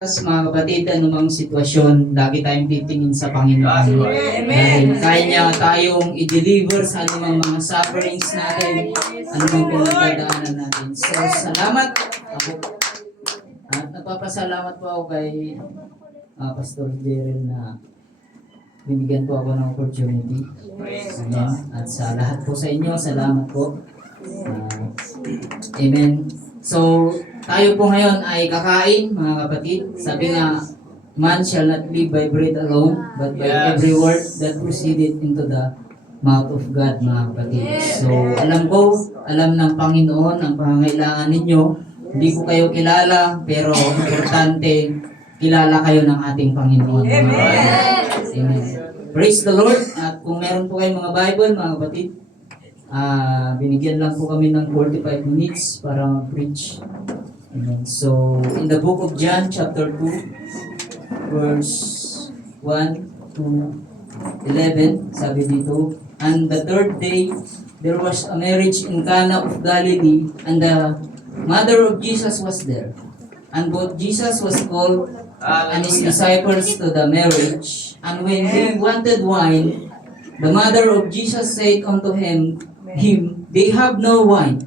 Mga kapatid, anumang sitwasyon, lagi tayong titingin sa Panginoon. Amen. Kaya niya tayong i-deliver sa anumang mga sufferings natin, anumang pinagdadaanan natin. So, salamat ako. At napapasalamat po ako kay Pastor Daryl na binigyan po ako ng opportunity. Amen. At sa lahat po sa inyo, salamat po. Amen. So, tayo po ngayon ay kakain, mga kapatid. Sabi nga, man shall not live by bread alone, but by every word that proceeded into the mouth of God, mga kapatid. So, alam ng Panginoon ang pangangailangan ninyo. Hindi ko kayo kilala, pero importante, kilala kayo ng ating Panginoon. Amen. Amen. Praise the Lord. At kung meron po kayong mga Bible, mga kapatid, binigyan lang po kami ng 45 minutes para mag-preach. Amen. So, in the book of John, chapter 2, verse 1 to 11, sabi dito, "And the third day, there was a marriage in Cana of Galilee, and the mother of Jesus was there. And both Jesus was called and his disciples to the marriage. And when they wanted wine, the mother of Jesus said unto him, They have no wine.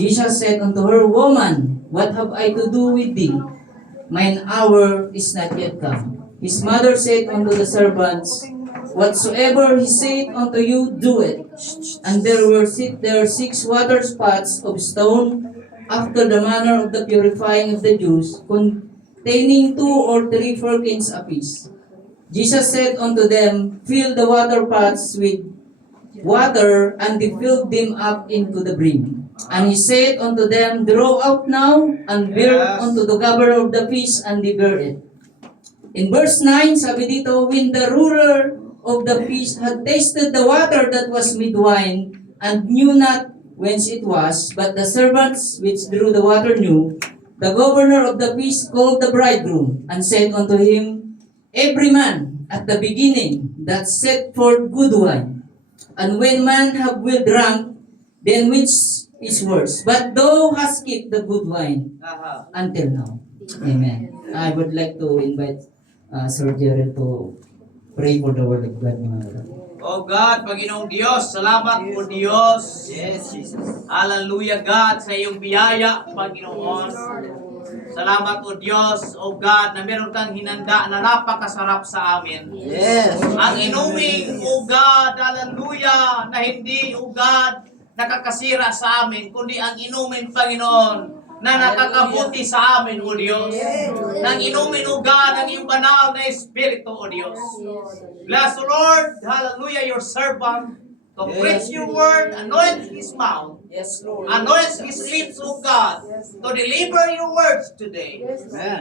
Jesus said unto her, Woman, what have I to do with thee? Mine hour is not yet come. His mother said unto the servants, Whatsoever he said unto you, do it. And there were 6 water pots of stone, after the manner of the purifying of the Jews, containing 2 or 3 firkins apiece. Jesus said unto them, Fill the water pots with water, and they filled them up into the brim. And he said unto them, Draw out now, and bear unto the governor of the feast, and they bear it. In verse 9, sabi dito, When the ruler of the feast had tasted the water that was made wine, and knew not whence it was, but the servants which drew the water knew, the governor of the feast called the bridegroom, and said unto him, Every man at the beginning that set forth good wine, and when man have well drunk, then which is worse? But thou hast kept the good wine until now. Amen. I would like to invite Sir Jared to pray for the word of God. Oh God, Panginoong Diyos, salamat po Diyos. Yes, Jesus. Hallelujah God, sa iyong biyaya, Panginoon. Salamat o Diyos, O God, na meron kang hinanda na napakasarap sa amin. Yes. Ang inuming, O God, hallelujah, na hindi, O God, nakakasira sa amin, kundi ang inumin, Panginoon, na nakakabuti sa amin, O Diyos. Nang inumin, O God, ang iyong banal na Espiritu, O Diyos. Bless, O Lord, hallelujah, your servant, to preach your word, anoint his mouth, Yes, Lord. anoint his lips, O God, to deliver your words today.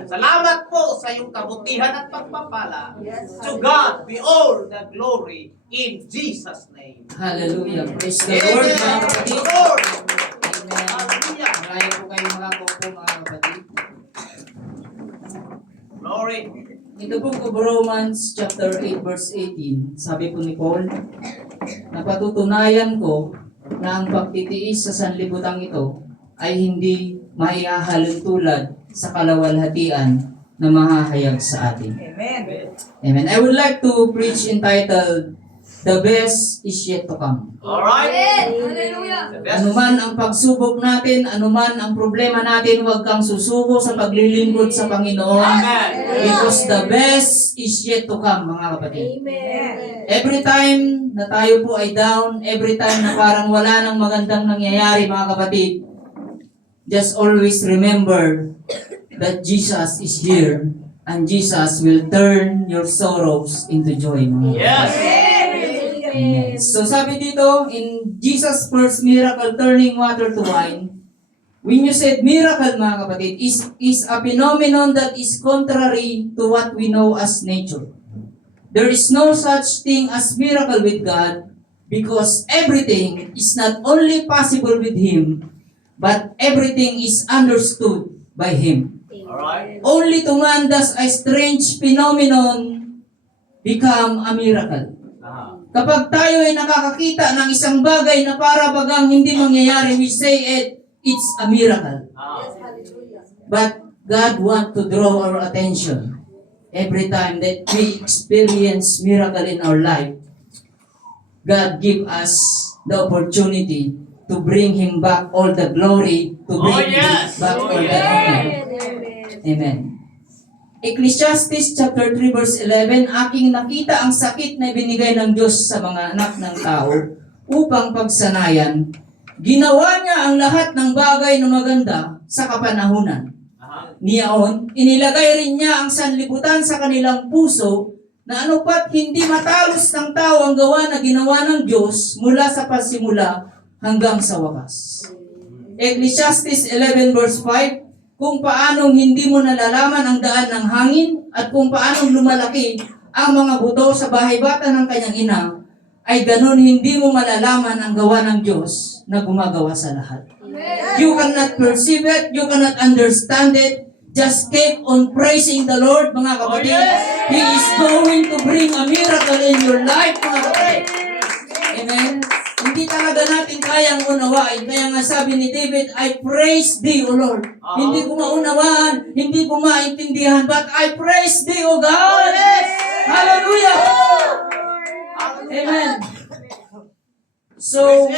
Salamat po sa iyong kabutihan at pagpapala. To God be all the glory in Jesus' name. Hallelujah. Praise the Lord, mga kapatid. Lord. Amen. Hallelujah. Marami po kayong mga kopo, mga kapatid. Glory. In the book of Romans, chapter 8, verse 18, sabi po ni Paul, Napatutunayan ko na ang pagtitiis sa sanlibutan ito ay hindi maihahalin tulad sa kalawalhatian na mahahayag sa atin. Amen. Amen. I would like to preach entitled, The Best is Yet to Come. Alright. Hallelujah. The best. Anuman ang pagsubok natin, anuman ang problema natin, huwag kang susuko sa paglilingkod sa Panginoon. Amen. Because the best is yet to come, mga kapatid. Amen. Every time na tayo po ay down, every time na parang wala nang magandang nangyayari, mga kapatid, just always remember that Jesus is here and Jesus will turn your sorrows into joy, mga kapatid. Yes. Amen. So sabi dito, in Jesus' first miracle, turning water to wine, when you said miracle, mga kapatid, is a phenomenon that is contrary to what we know as nature. There is no such thing as miracle with God because everything is not only possible with Him, but everything is understood by Him. Alright. Only to man does a strange phenomenon become a miracle. Kapag tayo ay nakakakita ng isang bagay na para bagang hindi mangyayari, we say it's a miracle. Ah. But God want to draw our attention every time that we experience miracle in our life. God give us the opportunity to bring Him back all the glory, to bring Oh, yes. Him back Oh, all the yes. honor. Amen. Ecclesiastes chapter 3 verse 11, aking nakita ang sakit na binigay ng Diyos sa mga anak ng tao upang pagsanayan, ginawa niya ang lahat ng bagay na maganda sa kapanahunan. Niyaon, inilagay rin niya ang sanlibutan sa kanilang puso na anupat hindi matalos ng tao ang gawa na ginawa ng Diyos mula sa pasimula hanggang sa wakas. Ecclesiastes 11 verse 5, kung paanong hindi mo nalalaman ang daan ng hangin at kung paanong lumalaki ang mga buto sa bahay-bata ng kanyang ina, ay ganun hindi mo malalaman ang gawa ng Diyos na gumagawa sa lahat. You cannot perceive it, you cannot understand it. Just keep on praising the Lord, mga kapatid. He is going to bring a miracle in your life, mga kapatid. Amen? Hindi talaga natin kayang unawain. Kaya nga sabi ni David, I praise Thee, O Lord. Hindi ko maunawaan, hindi ko maintindihan, but I praise Thee, O God. Hallelujah! Amen. So,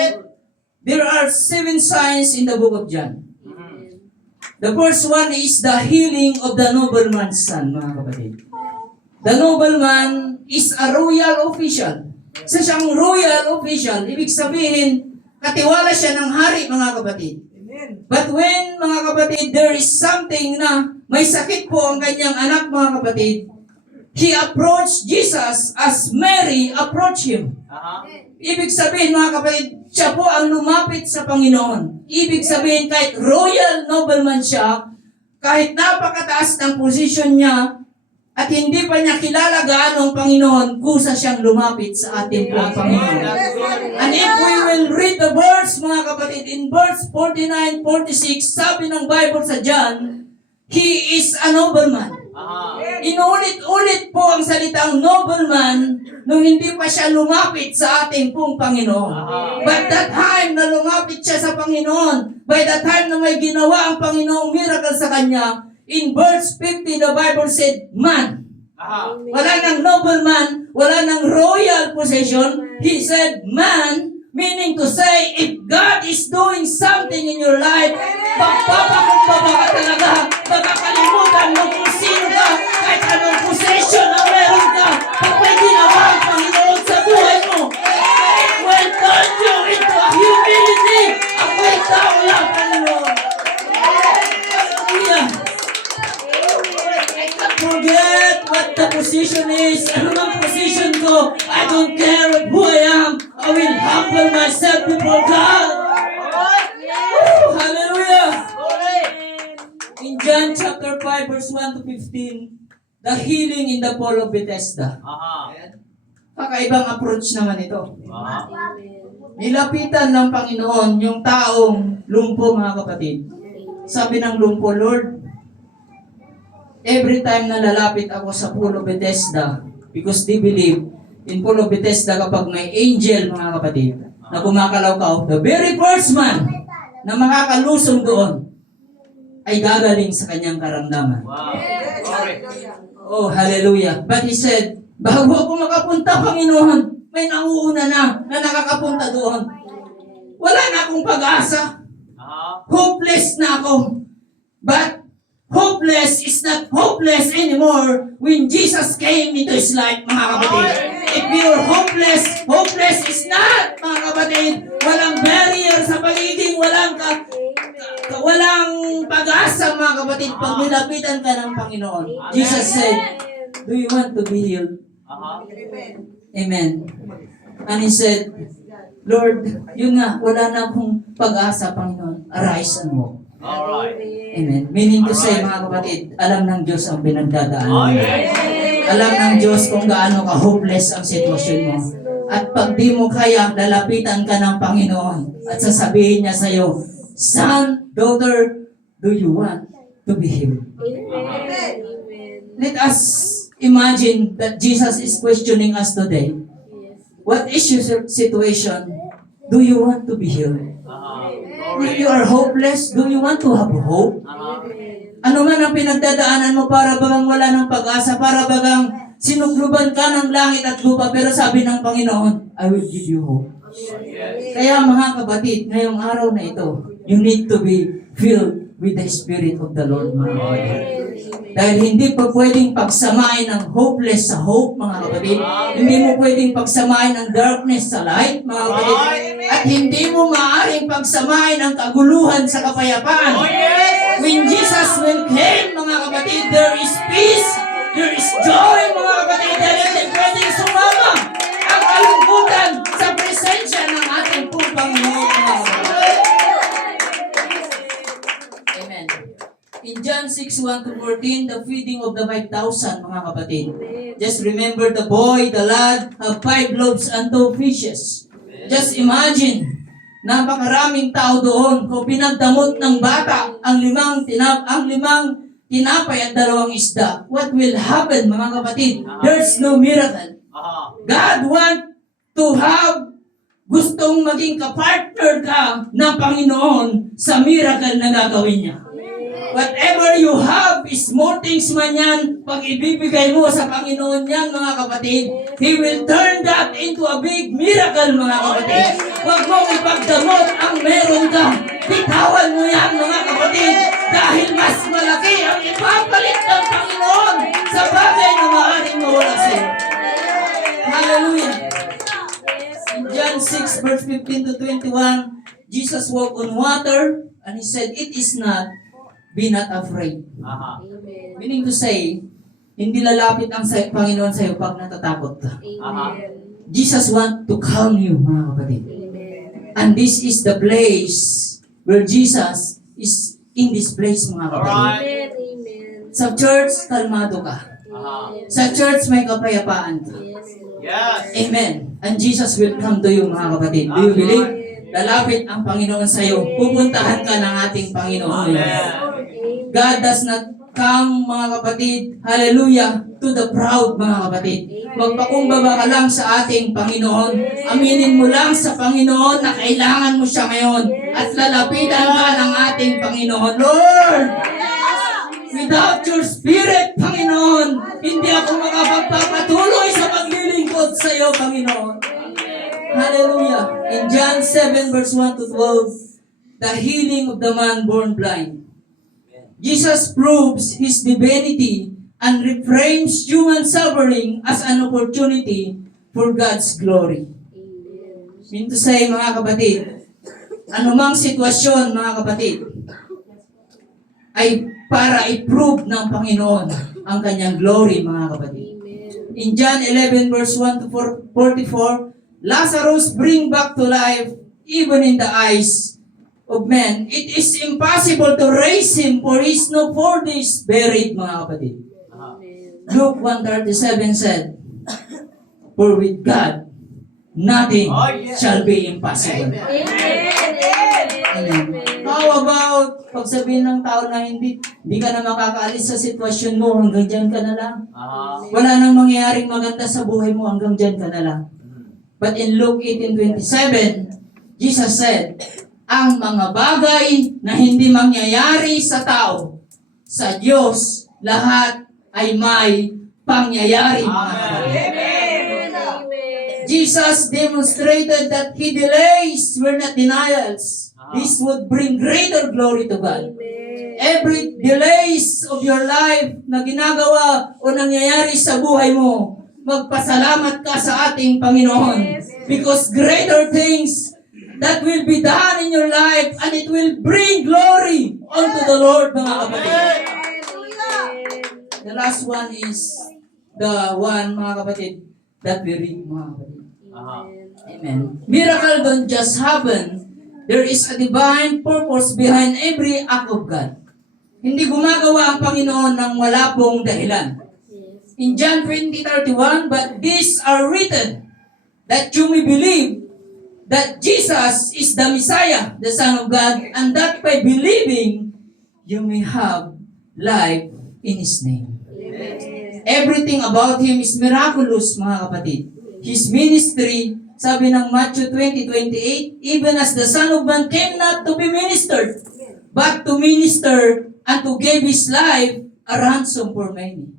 there are 7 signs in the book of John. The first one is the healing of the nobleman's son, mga kapatid. The nobleman is a royal official. Sa siyang royal official, ibig sabihin, katiwala siya ng hari, mga kapatid. But when, mga kapatid, there is something na may sakit po ang kanyang anak, mga kapatid, he approached Jesus as Mary approached him. Ibig sabihin, mga kapatid, siya po ang lumapit sa Panginoon. Ibig sabihin, kahit royal nobleman siya, kahit napakataas ng posisyon niya, at hindi pa niya kilala gaano ang Panginoon, kusa siyang lumapit sa ating pong Panginoon. And if we will read the verse, mga kapatid, in verse 49, 46, sabi ng Bible sa John, he is a nobleman. Inulit-ulit po ang salitang nobleman nung hindi pa siya lumapit sa ating pong Panginoon. But that time na lumapit siya sa Panginoon, by the time na may ginawa ang Panginoong miracle sa kanya, in verse 50, the Bible said, man. Wala nang nobleman, wala nang royal possession. He said, man, meaning to say, if God is doing something in your life, pagpapakumbaba ka talaga, magkakalimutan mo kung sino ka, kahit anong possession ang meron ka, pag may ginawa ang Panginoon sa buhay mo, it will turn you into a humility. Ako'y tao lang, Panginoon. Hallelujah. Forget what the position is. Ano ang position ko? I don't care who I am. I will humble myself before God. Woo! Hallelujah! In John chapter 5 verse 1 to 15, the healing in the pool of Bethesda. Kakaibang approach naman ito. Nilapitan ng Panginoon yung taong lumpo, mga kapatid. Sabi ng lumpo, Lord, every time na lalapit ako sa pool of Bethesda, because they believe in pool of Bethesda kapag may angel, mga kapatid, na kumakalaw-kaw, the very first man na makakalusong doon ay gagaling sa kanyang karamdaman. Oh, hallelujah. But he said, bago ako makapunta, Panginoon, may nauuna na nakakapunta doon. Wala na akong pag-asa. Hopeless na ako. But hopeless is not hopeless anymore when Jesus came into his life, mga kapatid. If you're hopeless, hopeless is not, mga kapatid. Walang barrier sa paligid, walang pag-asa, mga kapatid, pag nilapitan ka ng Panginoon. Jesus said, do you want to be healed? Amen. And he said, Lord, yun nga, wala na akong pag-asa, Panginoon. Arise and walk. Amen. Meaning to say, mga kapatid, alam ng Diyos ang pinagdadaanan mo. Alam ng Diyos kung gaano ka-hopeless ang sitwasyon mo. At pag di mo kaya, lalapitan ka ng Panginoon at sasabihin niya sa'yo, son, daughter, do you want to be healed? Let us imagine that Jesus is questioning us today. What is your situation? Do you want to be healed? If you are hopeless, do you want to have hope? Ano man ang pinagdadaanan mo, para bagang wala ng pag-asa, para bagang sinukluban ka ng langit at lupa, pero sabi ng Panginoon, I will give you hope. Kaya mga kapatid, ngayong araw na ito, you need to be filled with the Spirit of the Lord, mga kapatid. Dahil hindi pa pwedeng pagsamain ng hopeless sa hope, mga kapatid. Hindi mo pwedeng pagsamain ng darkness sa light, mga kapatid. At hindi mo maaaring pagsamain ang kaguluhan sa kapayapaan. When Jesus will came, mga kapatid, there is peace, there is joy, mga kapatid. Dahil hindi pwedeng sumama ang kalungkutan sa presensya ng ating pong Panginoon, mga kapatid. Amen. In John 6:1-14, the feeding of the 5,000, mga kapatid. Just remember the boy, the lad, have 5 loaves and 2 fishes. Just imagine, napakaraming tao doon. Kung pinagdamot ng bata ang limang tinapay at 2 isda, what will happen, mga kapatid? There's no miracle. God want to have, gustong maging kapartner ka ng Panginoon sa miracle na gagawin niya. Whatever you have, small things man yan, pag ibibigay mo sa Panginoon yan, mga kapatid, He will turn that into a big miracle, mga kapatid. Huwag mong ipagdamot ang meron ka. Bitawan mo yan, mga kapatid, dahil mas malaki ang ipapalit ng Panginoon sa bagay na maaaring mawala sa'yo. Hallelujah! In John 6:15-21, Jesus walked on water, and He said, "It is not, be not afraid." Meaning to say, hindi lalapit ang Panginoon sa iyo pag natatakot ka. Jesus want to calm you, mga kapatid. And this is the place where Jesus is in this place, mga kapatid. Sa church, kalmado ka. Sa church, may kapayapaan ka. Amen. And Jesus will come to you, mga kapatid. Do you believe? Lalapit ang Panginoon sa iyo. Pupuntahan ka ng ating Panginoon. God does not come, mga kapatid, hallelujah, to the proud, mga kapatid. Magpakumbaba ka lang sa ating Panginoon. Aminin mo lang sa Panginoon na kailangan mo siya ngayon. At lalapitan ka ng ating Panginoon. Lord, without your Spirit, Panginoon, hindi ako makapagpapatuloy sa paglilingkod sa iyo, Panginoon. Hallelujah. In John 7:1-12, the healing of the man born blind. Jesus proves His divinity and reframes human suffering as an opportunity for God's glory. Mean to say, mga kapatid, anumang sitwasyon, mga kapatid, ay para i-prove ng Panginoon ang kanyang glory, mga kapatid. In John 11:1-44, Lazarus bring back to life, even in the eyes of men. It is impossible to raise him, for he is no 4 days buried, mga kapatid. Luke 1:37 said, "For with God, nothing shall be impossible." Amen. How about pag sabihin ng tao na hindi ka na makakaalis sa sitwasyon mo, hanggang dyan ka na lang. Wala nang mangyayaring maganda sa buhay mo, hanggang dyan ka na lang. But in Luke 18:27, Jesus said, ang mga bagay na hindi mangyayari sa tao, sa Diyos, lahat ay may pangyayari, mga kapatid. Jesus demonstrated that He delays were not denials. This would bring greater glory to God. Every delays of your life na ginagawa o nangyayari sa buhay mo, magpasalamat ka sa ating Panginoon. Because greater things that will be done in your life, and it will bring glory unto the Lord, mga kapatid. The last one is the one, mga kapatid, that we read, mga kapatid. Amen. Miracle don't just happen. There is a divine purpose behind every act of God. Hindi gumagawa ang Panginoon ng wala pong dahilan. In John 20:31, but these are written that you may believe that Jesus is the Messiah, the Son of God, and that by believing, you may have life in His name. Everything about Him is miraculous, mga kapatid. His ministry, sabi ng Matthew 20:28, even as the Son of Man came not to be ministered, but to minister and to give his life a ransom for many.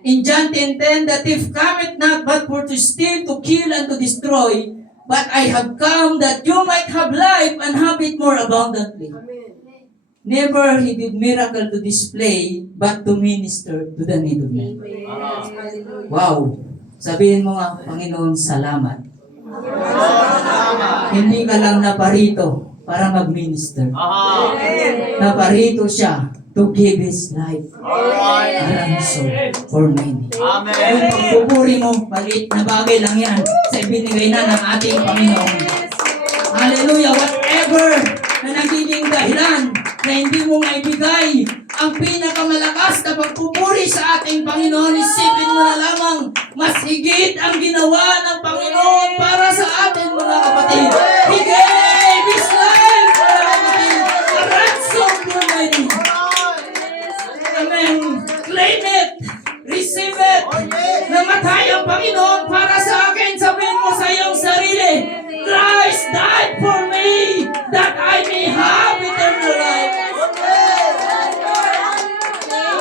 In John 10:10, the thief cometh not but for to steal, to kill, and to destroy. But I have come that you might have life and have it more abundantly. Never he did miracle to display, but to minister to the need of men. Wow! Sabihin mo nga, Panginoon, salamat. Hindi ka lang naparito para mag-minister. Naparito siya to give his life a ransom for many. Amen. Yung pagpupuri mo, maliit na bagay lang yan sa ibinigay na ng ating Panginoon. Hallelujah! Whatever na nagiging dahilan na hindi mo maibigay ang pinakamalakas na pagpupuri sa ating Panginoon, isipin mo na lamang, mas higit ang ginawa ng Panginoon para sa atin, mga kapatid. He gave His life, mga kapatid, a ransom for many. Amen. Claim it. Receive it. Namatay ang Panginoon para sa akin. Sabihin mo sa iyong sarili, Christ died for me that I may have eternal life.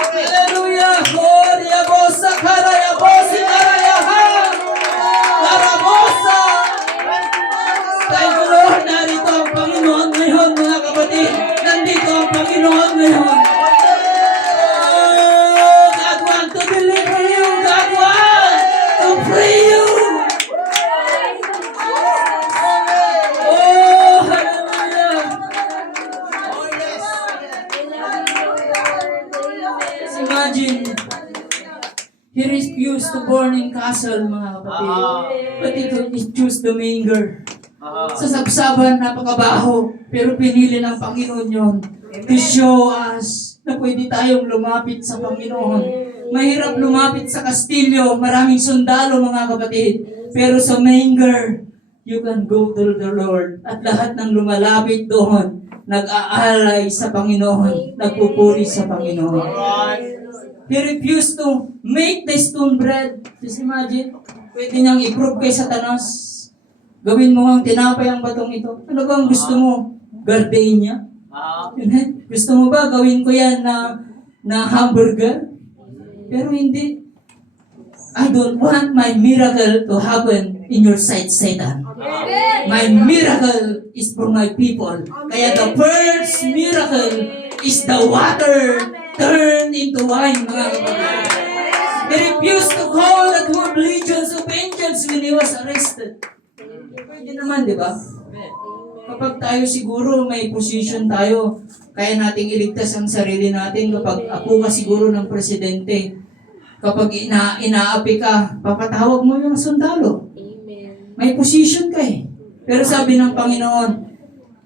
Hallelujah. Gloria bosa karaya bosi karaya ha. Karabosa. Thank you, Lord. Narito ang Panginoon ngayon, mga kapatid. Nandito ang Panginoon ngayon. To deliver you, God wants to free you. Oh, hallelujah. Imagine, he refused to born in castle, mga kapatid. But he chose the manger. Sa sabsaban, napakabaho, pero pinili ng Panginoon yon to show us na pwede tayong lumapit sa Panginoon. Mahirap lumapit sa kastilyo, maraming sundalo, mga kapatid. Pero sa manger, you can go to the Lord. At lahat ng lumalapit doon, nag-aalay sa Panginoon, nagpupuri sa Panginoon. He refused to make the stone bread. Just imagine, pwede niyang i-prove kay Satanas. Gawin mo ang tinapay ang batong ito. Ano ba ang gusto mo? Gardenia? Gusto mo ba gawin ko yan na hamburger? Pero hindi. I don't want my miracle to happen in your sight, Satan. My miracle is for my people. Kaya the first miracle is the water turned into wine, mga kapatid. He refused to call the 12 legions of angels when he was arrested. Pwede naman, di ba? Kapag tayo siguro may position tayo, kaya nating iligtas ang sarili natin. Kapag apo ka siguro ng presidente, kapag inaapi ka, papatawag mo yung sundalo. May position ka eh. Pero sabi ng Panginoon,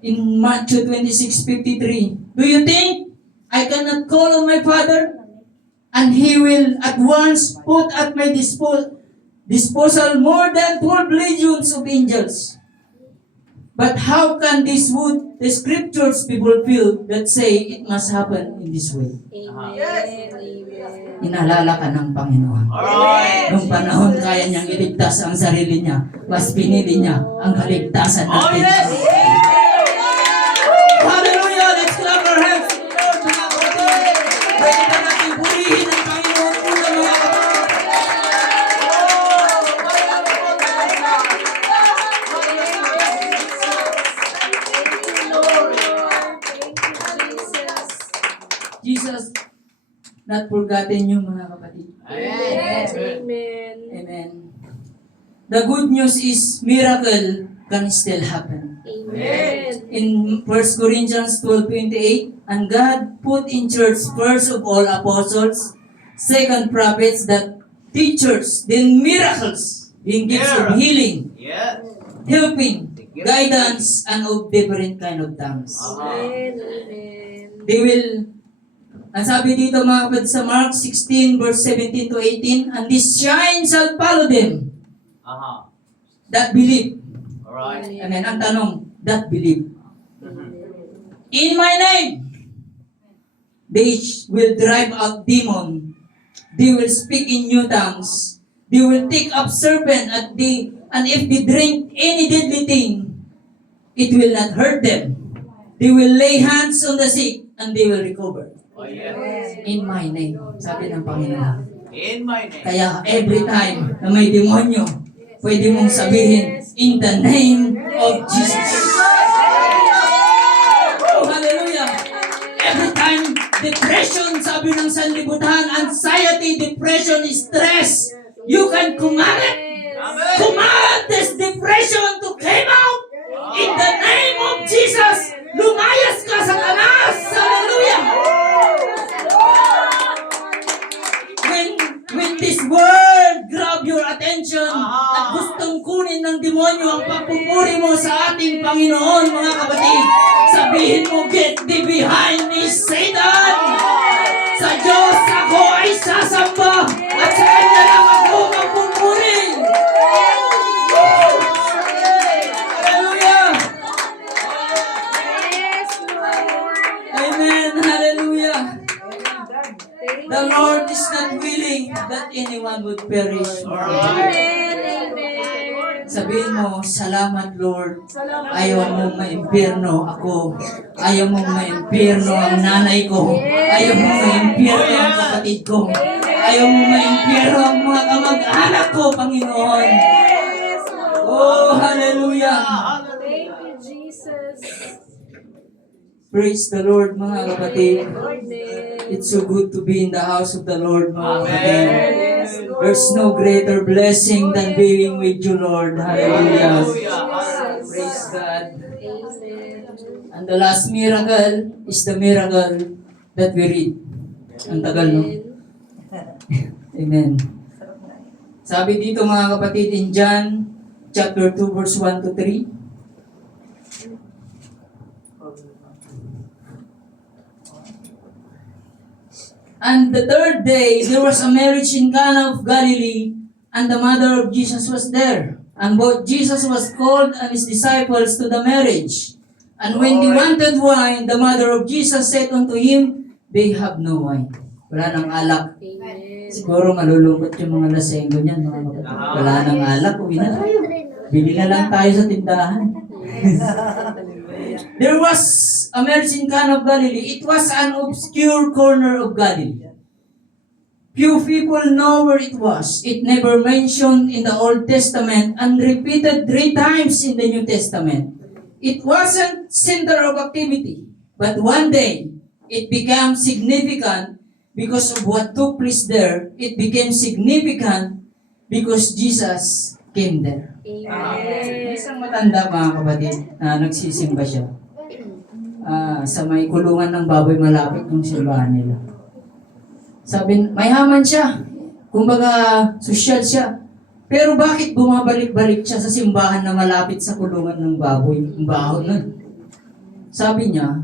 in Matthew 26:53, do you think I cannot call on my Father? And He will at once put at my disposal more than 12 legions of angels. But how can the scriptures be fulfilled that say it must happen in this way? Inalala ka ng Panginoon. Nung panahon kaya niyang iligtas ang sarili niya, mas pinili niya ang kaligtasan natin. Hallelujah! Let's clap our hands to the Lord, mga kapatid. Pwede na natin purihin ang Panginoon muna, mga kapatid. Jesus, not forgotten you, mga kapatid. Amen. Amen. The good news is miracle can still happen. Amen. In 1 Corinthians 12:28, and God put in church first of all apostles, second prophets, that teachers, then miracles, then gifts of healing, helping, guidance, and of different kind of tongues. Amen. They will, ang sabi dito, mga kapatid, sa Mark 16 verse 17 to 18, and this sign shall follow them that believe. Amen. Ang tanong, that believe. In my name, they will drive out demon. They will speak in new tongues. They will take up serpent and if they drink any deadly thing, it will not hurt them. They will lay hands on the sick and they will recover. Oh, yes. In my name, sabi ng Panginoon. In my name. Kaya every time na may demonyo, pwede mong sabihin, in the name of Jesus. Oh, hallelujah! Every time, depression, sabi ng sanlibutan, anxiety, depression, stress, you can command it. Amen. Command this depression to come out in the name of Jesus. Lumayas ka sa tanas. Hallelujah! When this word grab your attention at gustong kunin ng demonyo ang pagpupuri mo sa ating Panginoon, mga kapatid, sabihin mo, get thee behind me, Satan! Sa Diyos ako ay sasamba at sa Kanya lang ako magpupuri! Hallelujah! Amen! Hallelujah! The Lord is not willing that anyone would perish. Sabihin mo, salamat Lord. Ayaw mong maimpyerno ako. Ayaw mong maimpyerno ang nanay ko. Ayaw mong maimpyerno ang kapatid ko. Ayaw mong maimpyerno ang mga kamag-anak ko, Panginoon. Oh, hallelujah. Thank you, Jesus. Praise the Lord, mga kapatid. Amen. It's so good to be in the house of the Lord, mga kapatid. Yes, Lord. There's no greater blessing than being with you, Lord. Hallelujah. Praise God. Amen. And the last miracle is the miracle that we read. Ang tagal, no? Amen. Sabi dito, mga kapatid, in John chapter 2, verse 1 to 3. And the third day, there was a marriage in Cana of Galilee, and the mother of Jesus was there. And both Jesus was called and his disciples to the marriage. And when they wanted wine, the mother of Jesus said unto him, they have no wine. Wala nang alak. Amen. Siguro malulungkot yung mga lasenggo niyan, mga kapatid. Wala nang alak, uwi na tayo. Bili na lang tayo sa tindahan. There was a marriage in Cana of Galilee. It was an obscure corner of Galilee. Few people know where it was. It never mentioned in the Old Testament and repeated 3 times in the New Testament. It wasn't center of activity, but one day it became significant because of what took place there. It became significant because Jesus came there. Amen. Isang matanda, mga kapatid, na nagsisimba siya. Sa may kulungan ng baboy malapit ng simbahan nila. Sabi, mayaman siya. Kumbaga, sosyal siya. Pero bakit bumabalik-balik siya sa simbahan na malapit sa kulungan ng baboy? Ang baho nun. Sabi niya,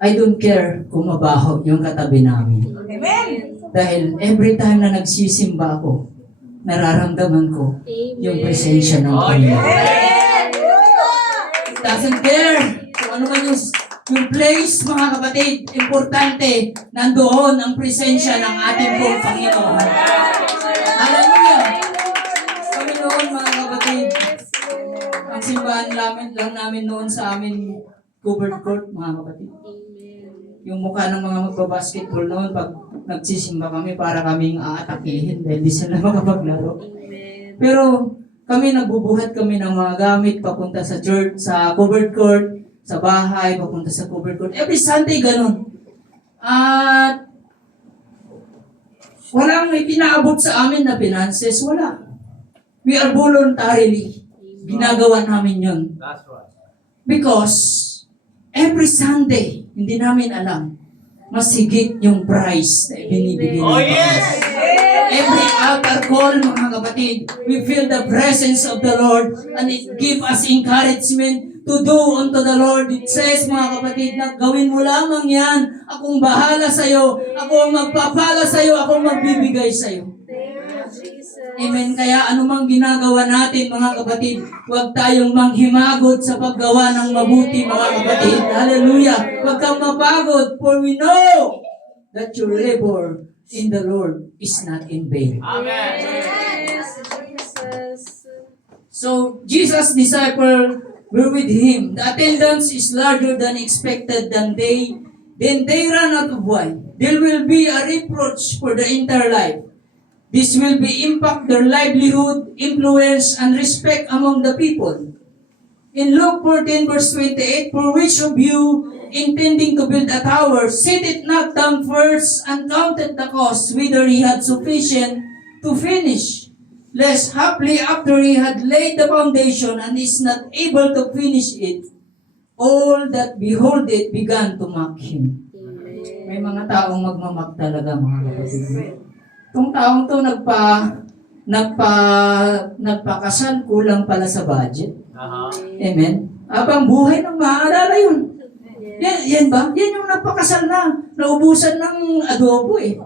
I don't care kung mabaho yung katabi namin. Dahil every time na nagsisimba ako, nararamdaman ko yung presensya ng Panginoon. It doesn't care kung ano man yung place, mga kapatid. Importante, nandoon ang presensya ng ating pong Panginoon. Hallelujah! Panginoon, mga kapatid, ang simbahan lang namin noon sa amin covered court, mga kapatid. Yung mukha ng mga magbabasketball noon, pag nagsisimba kami, para kaming aatakihin dahil di sila makapaglaro. Pero kami, nagbubuhat kami ng mga gamit papunta sa church, sa covered court, sa bahay, papunta sa covered court. Every Sunday, ganun. At walang ipinaabot sa amin na finances, wala. We are voluntarily. Ginagawa namin yun. That's right. Because every Sunday, hindi namin alam, mas higit yung price na binibigay ng Oh, Panginoon. yes! Every altar call, mga kapatid, we feel the presence of the Lord and it gives us encouragement to do unto the Lord. It says, mga kapatid, na gawin mo lamang yan. Akong bahala sa'yo. Ako ang magpapala sa'yo. Ako ang magbibigay sa'yo. Amen. Kaya anumang ginagawa natin, mga kapatid, huwag tayong manghimagod sa paggawa ng mabuti, mga kapatid. Hallelujah. Huwag kang mapagod, for we know that your labor in the Lord is not in vain. Amen. So, Jesus' disciples were with him. The attendance is larger than expected than they then they run out of wine. There will be a reproach for the entire life. This will be impact their livelihood, influence, and respect among the people. In Luke 14 verse 28, for which of you intending to build a tower, sit it not down first and counted the cost, whether he had sufficient to finish, lest haply after he had laid the foundation and is not able to finish it, all that behold it began to mock him. May mga taong magmamak talaga, mga kapatid. Itong taong to nagpakasal, kulang pala sa budget. Amen? Abang buhay ng maaalala yun. Yan ba? Yan yung nagpakasal na. Naubusan ng adobo eh.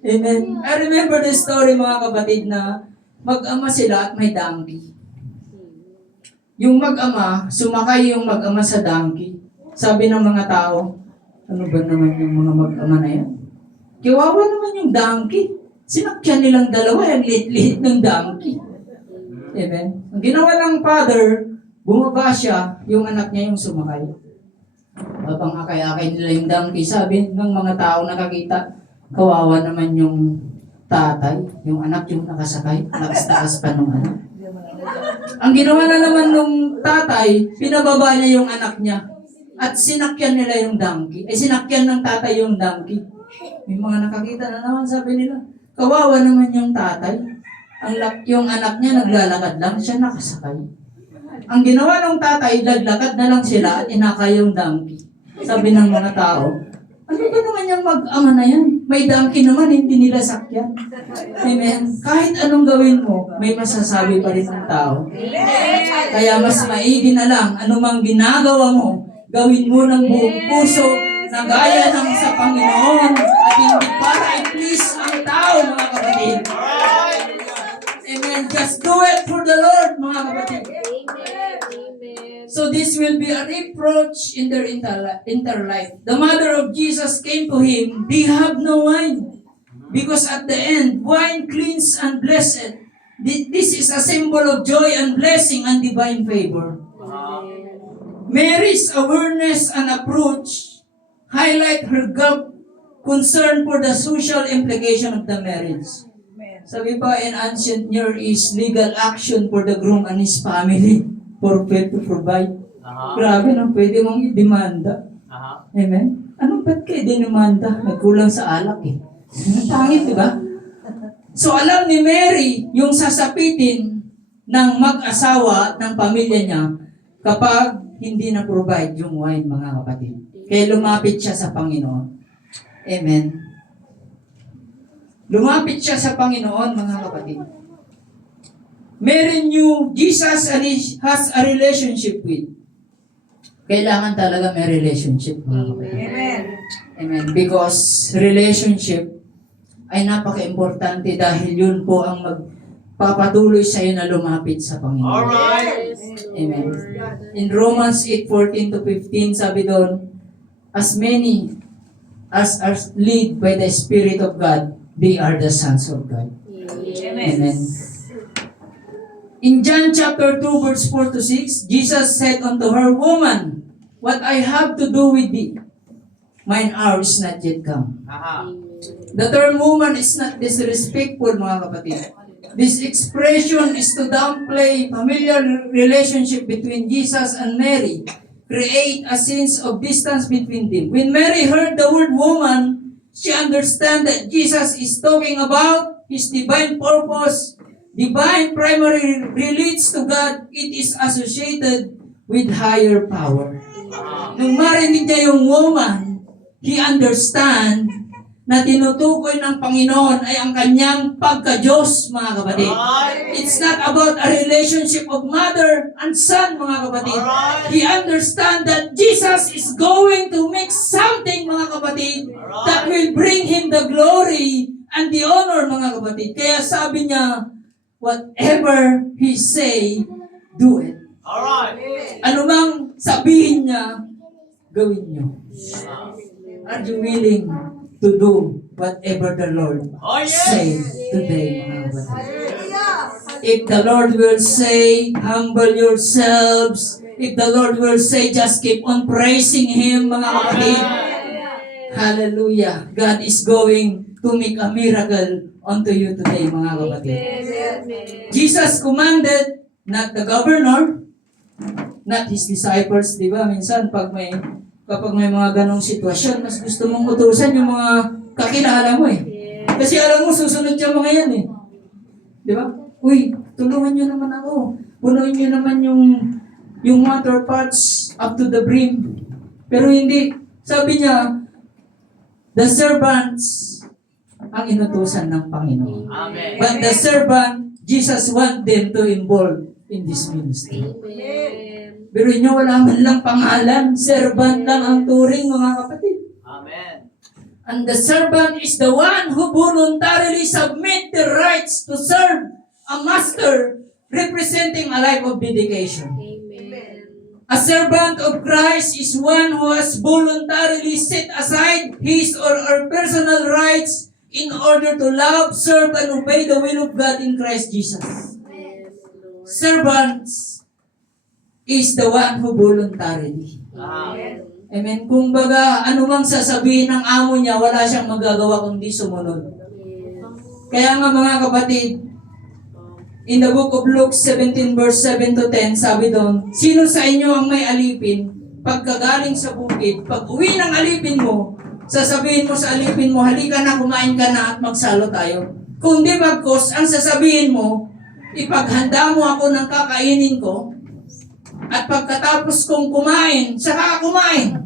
Amen? I remember the story, mga kapatid, na mag-ama sila at may donkey. Yung mag-ama, sumakay yung mag-ama sa donkey. Sabi ng mga tao, ano ba naman yung mga mag-ama na yan? Kiwawa naman yung donkey. Sinakyan nilang dalawa, yung liit-liit ng donkey. Amen? Ang ginawa ng father, bumaba siya, yung anak niya yung sumakay. Habang akay-akay nila yung donkey, sabi ng mga tao nakakita, kawawa naman yung tatay, yung anak yung nakasakay, takas pa nung anak. Ang ginawa na naman nung tatay, pinababa niya yung anak niya. At sinakyan nila yung donkey. Sinakyan ng tatay yung donkey. May mga nakakita na naman, sabi nila, kawawa naman yung tatay. Yung anak niya naglalakad lang, siya nakasakay. Ang ginawa ng tatay, laglakad na lang sila at inakay yung donkey. Sabi ng mga tao, ano ba naman yung mag-ama na yan? May donkey naman, hindi nila sakyan. Amen? Kahit anong gawin mo, may masasabi pa rin ng tao. Kaya mas maigi na lang, anumang ginagawa mo, gawin mo ng buong puso, na gaya ng sa Panginoon, at hindi para i-please ang tao, mga kapatid. Amen. Just do it for the Lord, mga kapatid. So this will be a reproach in their entire life. The mother of Jesus came to him, they have no wine. Because at the end, wine cleans and blessed. This is a symbol of joy and blessing and divine favor. Mary's awareness and approach highlight her concern for the social implication of the marriage. Sabi pa, in ancient Near East, legal action for the groom and his family for faith to provide. Grabe no, pwede mong i-demanda. Amen? Ano ba't kayo dinimanda? Nagkulang sa alak eh. Pangit, di ba? So alam ni Mary yung sasapitin ng mag-asawa at ng pamilya niya kapag hindi na-provide yung wine, mga kapatid. Kaya lumapit siya sa Panginoon. Amen? Lumapit siya sa Panginoon, mga kapatid. Mary knew Jesus and he has a relationship with. Kailangan talaga may relationship, mga kapatid. Amen. Amen. Because relationship ay napaka-importante dahil yun po ang magpapatuloy sa iyo na lumapit sa Panginoon. Alright. Amen. In Romans 8:14 to 15, sabi doon, as many as are led by the Spirit of God, they are the sons of God. Amen. In John chapter 2, verse 4 to 6, Jesus said unto her, Woman, what I have to do with thee? Mine hour is not yet come. The term woman is not disrespectful, mga kapatid. This expression is to downplay familiar relationship between Jesus and Mary, create a sense of distance between them. When Mary heard the word woman, she understand that Jesus is talking about his divine purpose. Divine primary relates to God. It is associated with higher power. Nung marinig niya yung woman, he understand na tinutukoy ng Panginoon ay ang kanyang pagka-Diyos, mga kapatid. It's not about a relationship of mother and son, mga kapatid. He understand that Jesus is going to make something, mga kapatid, that will bring Him the glory and the honor, mga kapatid. Kaya sabi niya, whatever He say, do it. Ano mang sabihin niya, gawin niyo. Are you willing to do whatever the Lord say today, mga kapatid? If the Lord will say, humble yourselves If the Lord will say, just keep on praising Him, mga kapatid. Hallelujah. God is going to make a miracle unto you today, mga kapatid. Jesus commanded, not the governor, not His disciples. Di ba? Minsan, kapag may mga ganong sitwasyon, mas gusto mong utusan yung mga kakilala mo eh. Kasi alam mo, susunod yung mga yan eh. Di ba? Uy, tulungan nyo naman ako. Punuin nyo naman yung water pots up to the brim. Pero hindi. Sabi niya, the servants ang inutusan ng Panginoon. Amen. But the servant, Jesus want them to involve in this ministry. Pero inyo, wala man lang pangalan. Servant lang ang turing, mga kapatid. Amen. And the servant is the one who voluntarily submit the rights to serve a master representing a life of dedication. A servant of Christ is one who has voluntarily set aside his or her personal rights in order to love, serve, and obey the will of God in Christ Jesus. Servants is the one who voluntarily. Amen. Amen. Kung baga, ano mang sasabihin ng amo niya, wala siyang magagawa kundi sumunod. Kaya nga mga kapatid, in the book of Luke 17 verse 7 to 10, sabi doon, sino sa inyo ang may alipin, pagkagaling sa bukid, pag uwi ng alipin mo, sasabihin mo sa alipin mo, halika na, kumain ka na at magsalo tayo. Kung di bagkos, ang sasabihin mo, ipaghanda mo ako ng kakainin ko, at pagkatapos kong kumain, saka kumain.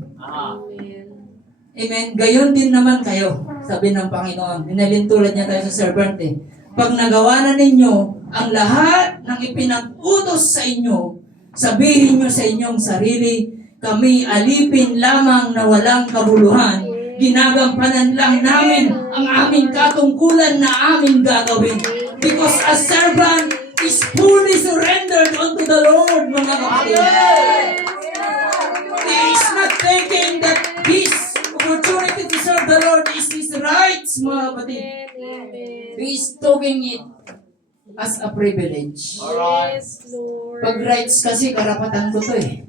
Amen. Gayon din naman kayo, sabi ng Panginoon. Ninalintulad niya tayo sa servant eh. Pag nagawa na ninyo ang lahat ng ipinag-utos sa inyo, sabihin nyo sa inyong sarili, kami alipin lamang na walang kabuluhan. Ginagampanan lang namin ang aming katungkulan na aming gagawin. Because a servant is fully surrendered unto the Lord, mga kapatid. He is not thinking that his opportunity to serve the Lord is his rights, mga kapatid. He is talking it as a privilege. Pag rights kasi, karapatan ko to eh.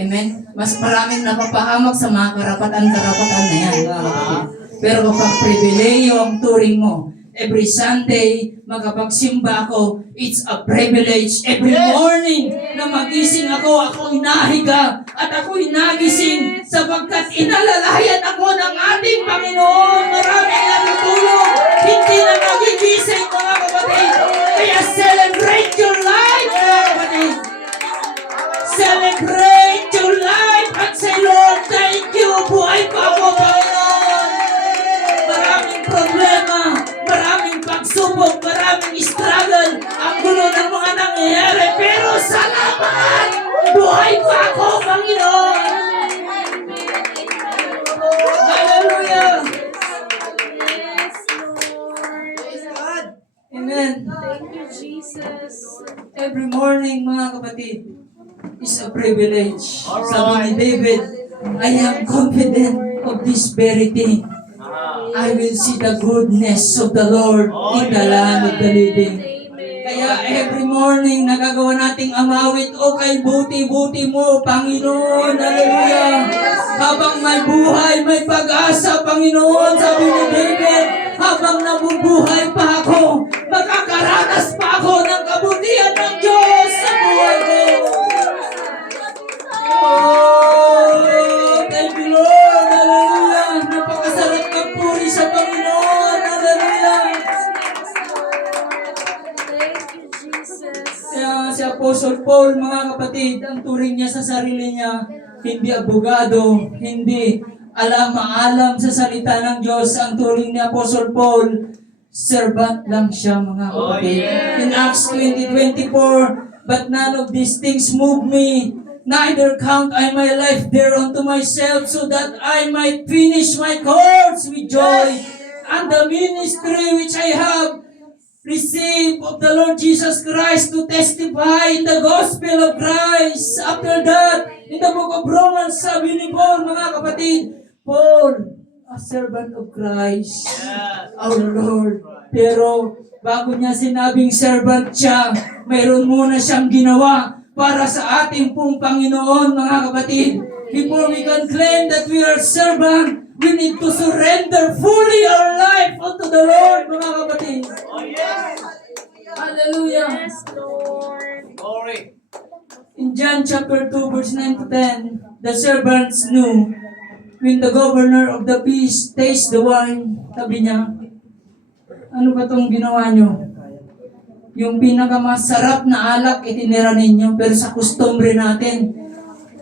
Amen? Mas maraming napapahamak sa mga karapatan na yan, mga kapatid. Pero kapag pribileyo ang turing mo, every Sunday, makapagsimba ako, it's a privilege. Every morning na magising ako inahiga, at ako inagising sapagkat inalalayan ako ng ating Panginoon. Maraming natutulog, hindi na nagigising, mga kapatid. Kaya celebrate your life, mga kapatid. Celebrate your life at say, Lord, thank you. Buhay pa ako, Panginoon. Maraming problema, maraming pagsubok, maraming struggle, ang gulo ng mga nangyayari, pero salamat! Buhay pa ako, Panginoon! Hallelujah! Amen. Thank you, Jesus. Every morning, mga kapatid, is a privilege. Sabi ni David, I am confident of this very thing. I will see the goodness of the Lord in the land of the living. Kaya every morning, nagagawa nating amawit, o kay buti-buti mo, Panginoon. Hallelujah. Habang may buhay, may pag-asa, Panginoon. Sabi ni David, habang nabubuhay pa ako, makakaranas pa ako ng kabutihan ng Diyos sa buhay ko. Oh, thank you, Lord. Hallelujah. Napakasarap ng puri sa Panginoon. Hallelujah. Thank you, Jesus. Kaya si Apostle Paul, mga kapatid, ang turing niya sa sarili niya, hindi abogado, hindi maalam sa salita ng Diyos. Ang turing ni Apostle Paul, servant lang siya, mga kapatid. In Acts 20:24, but none of these things move me, neither count I my life dear unto myself, so that I might finish my course with joy, and the ministry which I have received of the Lord Jesus Christ to testify in the gospel of Christ. After that, in the book of Romans, sabi ni Paul, mga kapatid, Paul, a servant of Christ, our Lord. Pero bago niya sinabing servant siya, mayroon muna siyang ginawa. para sa ating pong Panginoon, mga kapatid. Before we can claim that we are servant, we need to surrender fully our life unto the Lord, mga kapatid. Oh, yes. Hallelujah. Yes, Lord. Glory. In John chapter 2, verse 9 to 10, the servants knew when the governor of the feast tasted the wine, sabi niya, ano ba itong ginawa nyo? Yung pinakamasarap na alak itinira ninyo, pero sa kustombre natin,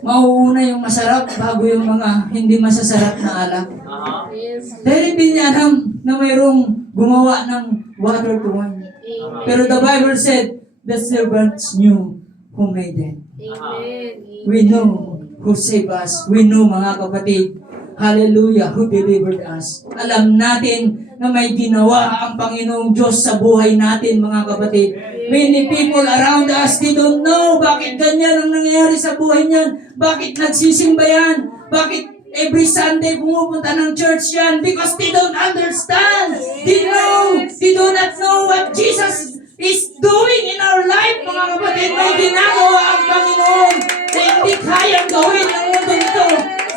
mauuna yung masarap bago yung mga hindi masasarap na alak. Aha. Yes. Dahil hindi niya alam na mayroong gumawa ng water to wine. Amen. Pero the Bible said, the servants knew who made it. Amen. We know who saved us. We know, mga kapatid, hallelujah, who delivered us. Alam natin na may ginawa ang Panginoong Diyos sa buhay natin, mga kapatid. Many people around us, they don't know bakit ganyan ang nangyayari sa buhay niyan. Bakit nagsisimba yan? Bakit every Sunday pumupunta ng church yan? Because they don't understand. They do not know what Jesus is doing in our life, mga kapatid. May ginagawa ang Panginoon na hindi kayang gawin ng mundo nito.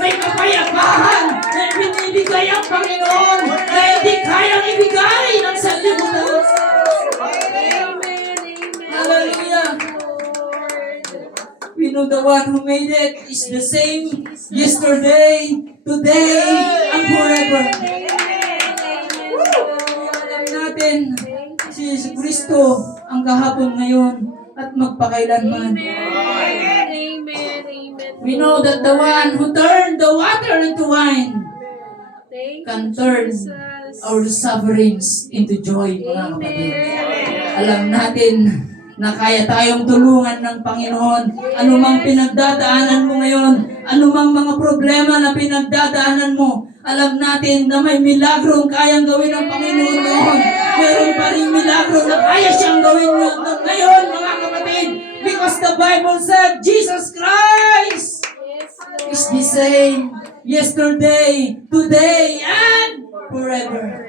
May kapayapaan na binibigay ang Panginoon na hindi kayang ibigay ng sanlibutan. Amen. Hallelujah. Lord. We know the one who made it is the same yesterday, today, and forever. Alam natin, si Jesus Kristo ang kahapon ngayon at magpakailanman. Amen. We know that the one who turned the water into wine Thank can you, turn Jesus. our sufferings into joy, mga kapatid. Amen. Alam natin na kaya tayong tulungan ng Panginoon. Anumang pinagdadaanan mo ngayon, anumang mga problema na pinagdadaanan mo, alam natin na may milagrong kayang gawin ng Panginoon noon. Meron pa rin milagro na kaya siyang gawin ngayon, mga kapatid. Because the Bible said, Jesus Christ Yes, is the same yesterday, today, and forever.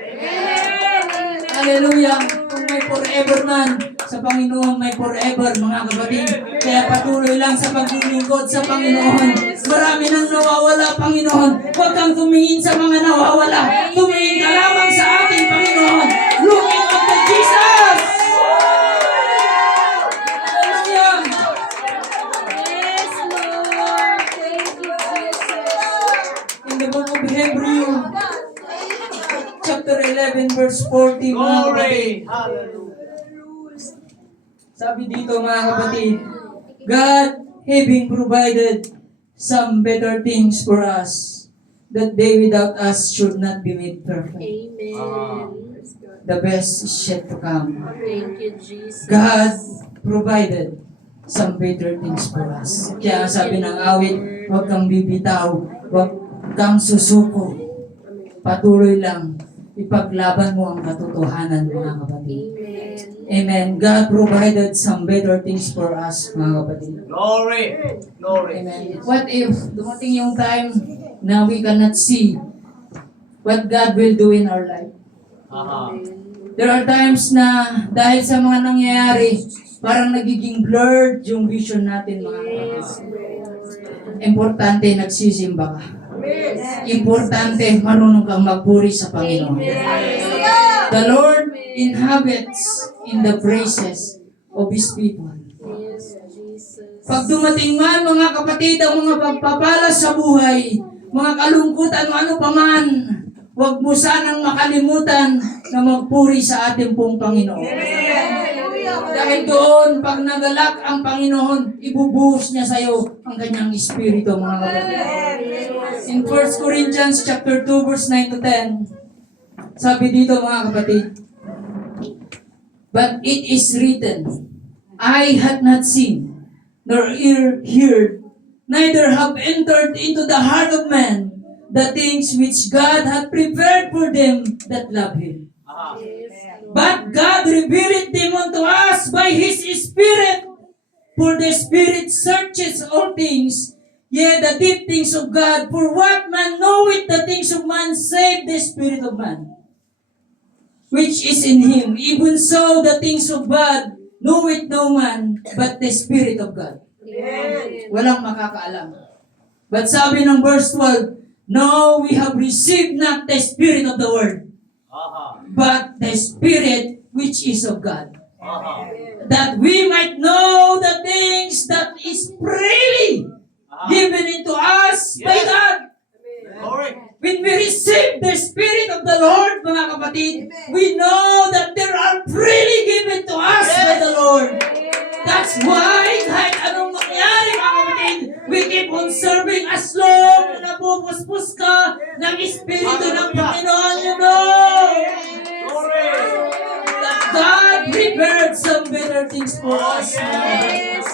Hallelujah. Kung may forever man, sa Panginoon may forever, mga kapatid. Kaya patuloy lang sa paglilingkod sa Panginoon. Marami nang nawawala, Panginoon. Huwag kang tumingin sa mga nawawala. Tumingin ka lamang sa ating Panginoon. Looking unto Jesus! Hallelujah. Yes, Lord. Thank you, Jesus. In the book of Hebrews, chapter 11, verse 40, mga kapatid. Glory. Hallelujah. Sabi dito, mga kapatid, God having provided some better things for us, that they without us should not be made perfect. Amen. The best is yet to come. Thank you, Jesus. God provided some better things for us. Kaya sabi ng awit, huwag kang bibitaw, huwag kang susuko. Patuloy lang, ipaglaban mo ang katotohanan, mga kapatid. Amen. Amen. God provided some better things for us, mga kapatid. Glory. Glory. Amen. What if dumating yung time na we cannot see what God will do in our life? Aha. There are times na dahil sa mga nangyayari, parang nagiging blurred yung vision natin, mga kapatid. Importante, nagsisimba ka. Importante, marunong kang magpuri sa Panginoon. The Lord inhabits in the praises of His people. Yes, Jesus. Pag dumating man, mga kapatid, ang mga pagpapala sa buhay, mga kalungkutan o ano paman, huwag mo sanang makalimutan na magpuri sa ating pong Panginoon. Dahil doon, pag nagalak ang Panginoon, ibubuhos niya sa iyo ang kanyang espiritu, mga kapatid. In 1 Corinthians chapter 2, verse 9 to 10, sabi dito, mga kapatid, but it is written, I had not seen, nor ear heard, neither have entered into the heart of man the things which God hath prepared for them that love Him. Aha. But God revealed them unto us by His Spirit, for the Spirit searches all things, yea, the deep things of God. For what man knoweth the things of man, save the Spirit of man, which is in him. Even so, the things of God knoweth no man, but the Spirit of God. Walang makakaalam. But sabi ng verse 12, "No, we have received not the spirit of the world, Aha. but the Spirit which is of God, Aha. that we might know the things that is freely Aha. given into us by Yes. God." Glory. When we receive the Spirit of the Lord, mga kapatid, we know that there are freely given to us by the Lord. That's why, kahit anong mangyari, mga kapatid, we keep on serving as long na napupuspos ka ng Espiritu ng Panginoon. You know Glory. that God prepared some better things for us. Yes,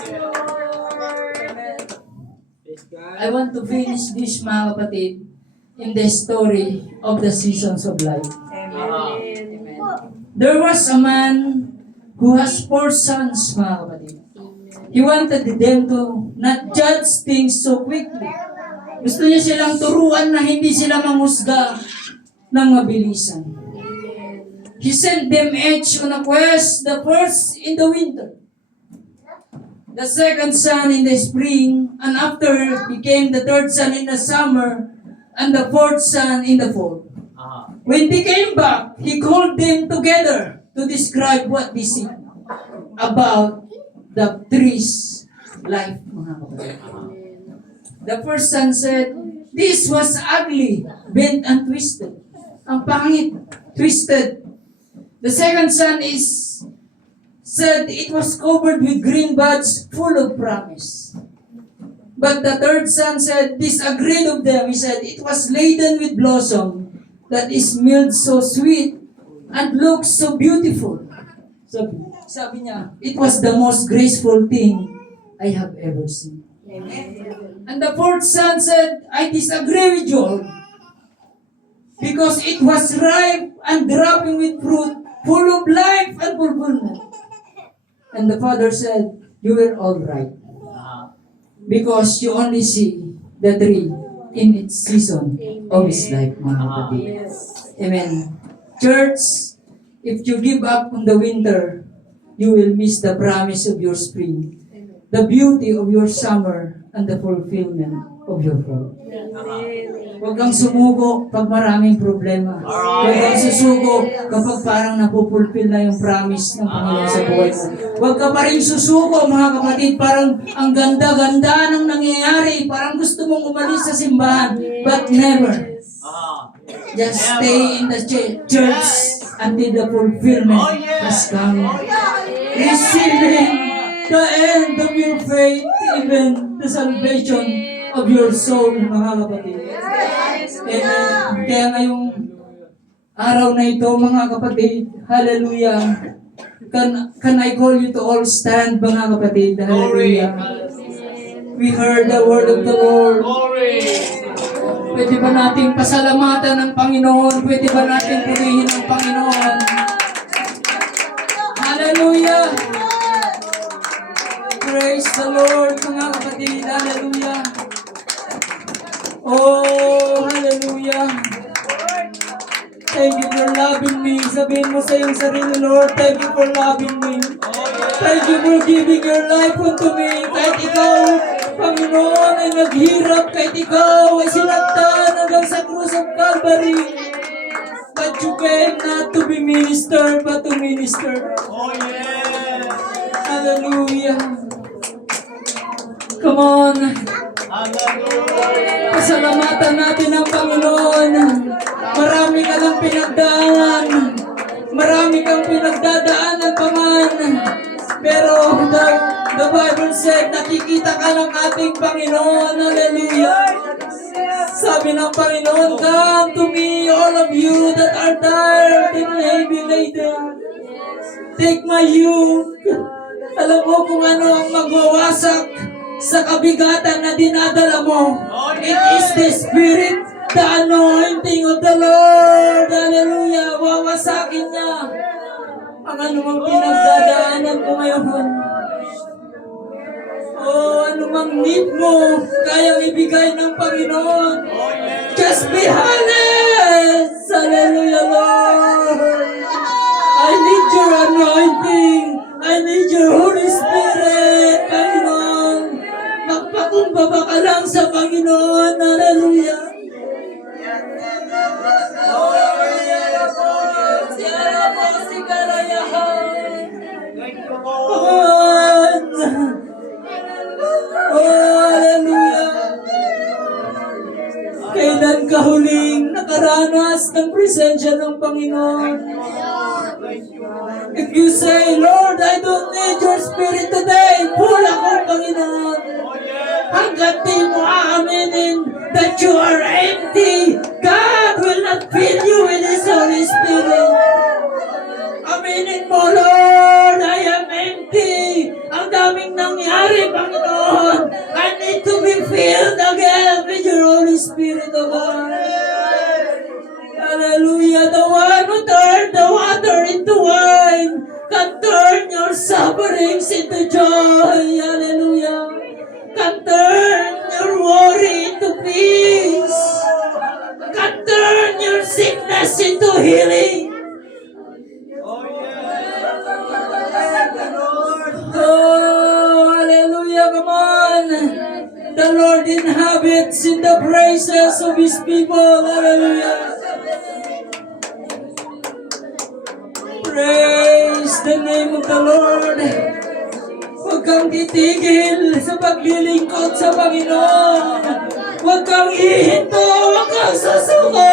I want to finish this, mga kapatid, in the story of the seasons of life. Aha. There was a man who has 4 sons, mga kapatid. He wanted them to not judge things so quickly. Gusto niya silang turuan na hindi sila mangusga ng mabilisan. He sent them each on a quest, the first in the winter, the second son in the spring, and after became the third son in the summer, and the fourth son in the fall. Aha. When they came back, he called them together to describe what they see about the tree's life, mga kapatid. The first son said, "This was ugly, bent and twisted." Ang pangit, twisted. The second son said it was covered with green buds, full of promise. But the third son said, disagreed of them. He said, "It was laden with blossom that smelled so sweet and looked so beautiful." Sabi niya, "It was the most graceful thing I have ever seen." And the fourth son said, "I disagree with you all, because it was ripe and dropping with fruit, full of life and fulfillment." And the father said, "You were all right, Aha. because you only see the tree in its season of its life," mga kapatid. Amen. Church, if you give up on the winter, you will miss the promise of your spring, the beauty of your summer, and the fulfillment of your fall. Huwag kang sumuko pag maraming problema. Huwag kang susuko kapag parang napupulfill na yung promise ng Panginoon sa buhay mo. Huwag ka pa rin susuko, mga kapatid, parang ang ganda-ganda ng nangyayari. Parang gusto mong umalis sa simbahan, but never. Aha. Just stay in the church until the fulfillment Oh, yeah. has come. Receiving the end of your faith, even the salvation of your soul, mga kapatid. Amen. Kaya ngayong araw na ito, mga kapatid, hallelujah. Can I call you to all stand, mga kapatid? Glory. Hallelujah. We heard the word of the Lord. Glory. Pwede ba nating pasalamatan ng Panginoon? Pwede ba nating purihin ng Panginoon? Hallelujah! Praise the Lord, mga kapatid. Hallelujah! Oh, hallelujah! Thank you for loving me. Sabihin mo sa iyong sarili, Lord, thank you for loving me. Thank you for giving your life unto me. Kahit ikaw, Panginoon, ay naghirap, kahit ikaw ay sinaktan hanggang sa cross of Calvary. But you came not to be ministered, but to minister. Oh, yeah. Hallelujah. Come on. Hallelujah. Pasalamatan natin ang Panginoon. Marami ka ng pinagdaan. Marami kang pinagdadaanan pa man. Pero the Bible said, nakikita ka ng ating Panginoon. Hallelujah. Sabi ng Panginoon, "Come to me, all of you that are tired and heavy laden. Take my yoke." Alam mo kung ano ang magwawasak sa kabigatan na dinadala mo. It is the Spirit, the anointing of the Lord. Hallelujah. Wawasakin niya ang anumang pinagdadaanan mo ngayon. Oh, anumang need mo, kayang ibigay ng Panginoon. Just be honest. Hallelujah, Lord. I need your anointing. I need your Holy Spirit, Panginoon. lakas ng presensya ng Panginoon. Thank you, Lord. If you say, Lord, I don't need your spirit today, pull ako, Panginoon. Oh, yeah. Hanggat di mo aaminin that you are empty, God will not fill you with His Holy Spirit. Aminin mo, Lord, I am empty. Ang daming nangyari, Panginoon. I need to be filled again with your Holy Spirit, O God. Hallelujah. The one who turned the water into wine can turn your sufferings into joy. Hallelujah. Can turn your worry into peace. Can turn your sickness into healing. Oh, yeah. Lord. Oh, hallelujah, come on. The Lord inhabits in the praises of His people. Hallelujah. Praise the name of the Lord. Huwag kang titigil sa paglilingkod sa Panginoon. Huwag kang ihinto, huwag kang susuko.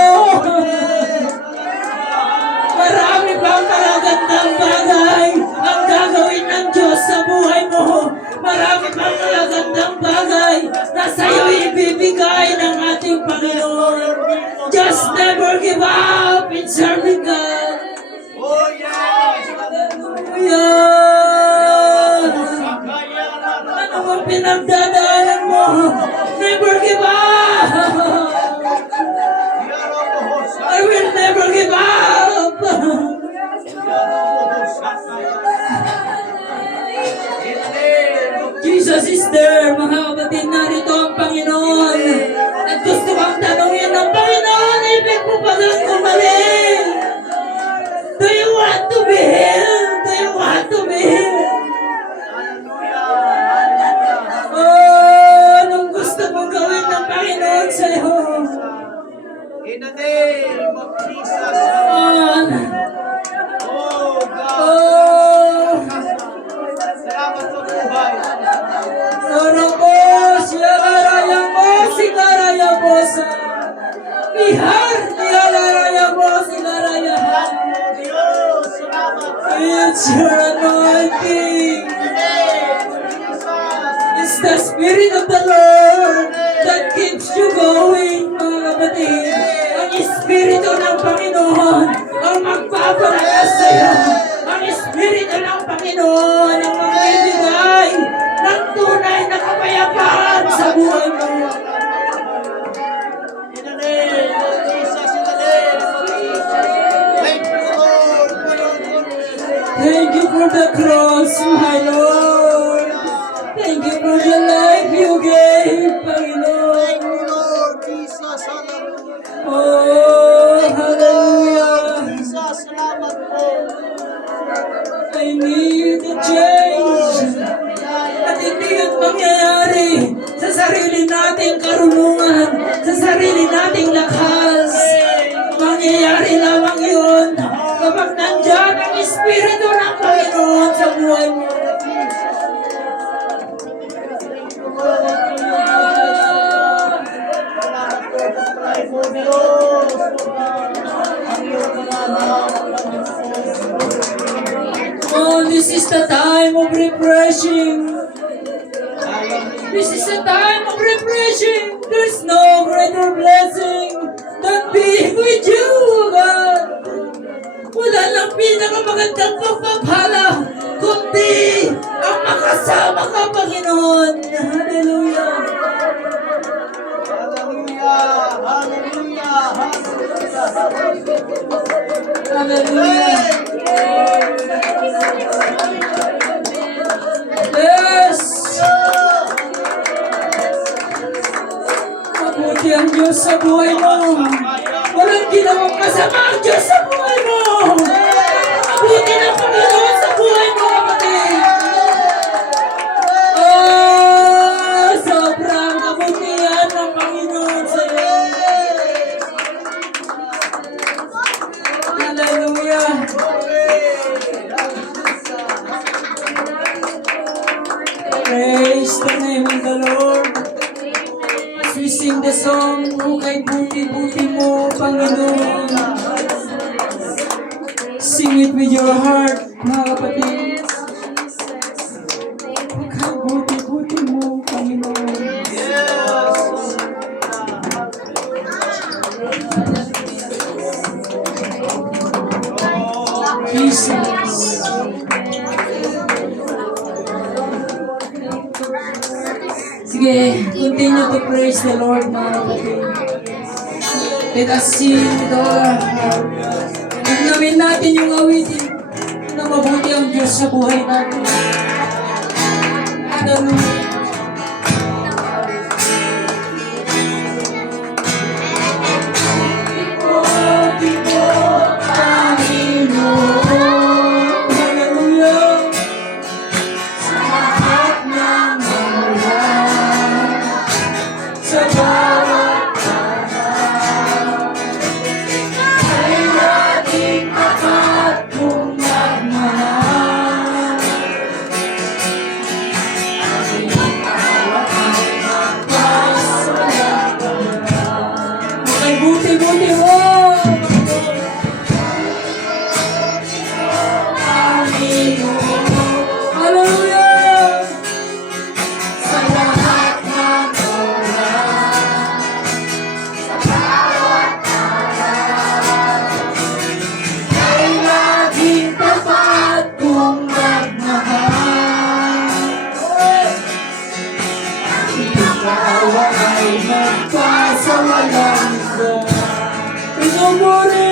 Marami pang magagandang bagay ang gagawin ng Diyos sa buhay mo. Marami pang magagandang bagay na sa'yo ibibigay ng ating Panginoon. Just never give up in serving God. Oh, yes. Hallelujah! Ano ang pinagdadaanan mo? Never give up! I will never give up! Jesus is there, mga kapatid, narito ang Panginoon. At gusto kang tanongin ng Panginoon, ibig mo ba lang gumaling? Do you want to be healed? Do you want to be healed? Oh, anong gusto mong gawin ng Panginoon sa'yo? In the name of Jesus. On. Oh, God. Oh, Salamat sa buhay. Sorobos, yalaraya mo, sigaraya bosa. Bihar, yalaraya mo, sigaraya. Diyos, salamat. It's your anointing. In the name of Jesus. It's the Spirit of the Lord that keeps you going, mga kapatid. Ang Espiritu ng Panginoon ang magpapalakas sa iyo. Ang Espiritu ng Panginoon ang magbibigay ng tunay na kapayapaan sa buhay mo. In the name of Jesus, in the name of Jesus. Thank you, Lord, for your goodness. Thank you for the cross, my Lord. Thank you for the life you gave, Panginoon. Thank you, Lord Jesus. Hallelujah. Oh, hallelujah. Jesus, salamat po. I need a change. At hindi yun mangyayari sa sarili nating karunungan, sa sarili nating lakas. Mangyayari lamang yun kapag nandyan ang Espiritu ng Panginoon sa buhay mo. Oh, this is the time of refreshing. This is the time of refreshing. There's no greater blessing than being with you, God. Wala lang pinakamagandang pagpapala, kundi ang makasama ka, Panginoon. Hallelujah. Hallelujah. Hallelujah. Hallelujah. Yes. Mabuti ang Diyos sa buhay mo. Walang ginawang masama ang Diyos sa buhay mo. Mabuti ng Panginoon sa buhay mo, kapatid. Oh, sobrang kabutihan ng Panginoon sa iyo. Hallelujah. Praise the name of the Lord. As we sing the song, kay buti-buti mo, Panginoon. Sing it with your heart, mga kapatid. Kay buti-buti mo, Panginoon. Jesus. Sige, continue to praise the Lord, mga kapatid. Let us sing with all our heart. Igawin natin yung awitin na mabuti ang Diyos sa buhay natin. Hallelujah. Hallelujah. Sa lahat ng wala, sa bawat araw, ay laging tapat kong magmahal. Aking awa ay magpasalang kamahal. Okay, buti-buti mo! Hallelujah! Sa lahat ng oras, sa bawat araw, ay laging tapat kong magmahal. Ikaw ay magpasawalang hanggan. Pinumuri!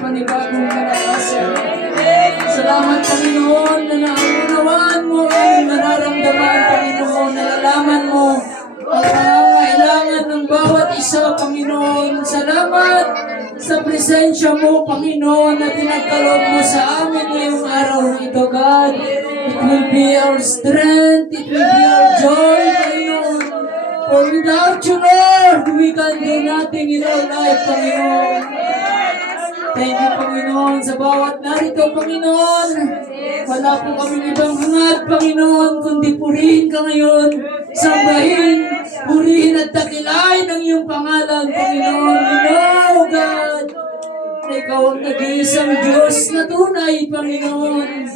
panibagong kalakasan. Salamat, Panginoon, na naunawaan mo ang aming nararamdaman, Panginoon. Nalalaman mo ang pangangailangan ng bawat isa, Panginoon. Salamat sa presensya mo, Panginoon, na pinagkaloob mo sa amin ngayong araw na ito, God. It will be our strength, it will be our joy, Panginoon. For without you, Lord, we can do nothing in our life, Panginoon. Thank you, Panginoon, sa bawat narito, Panginoon. Wala po kaming ibang hangad, Panginoon, kundi purihin ka ngayon, sambahin, purihin at dakilain ang iyong pangalan, Panginoon. We know, God, na ikaw ang nag-iisang Diyos na tunay, Panginoon,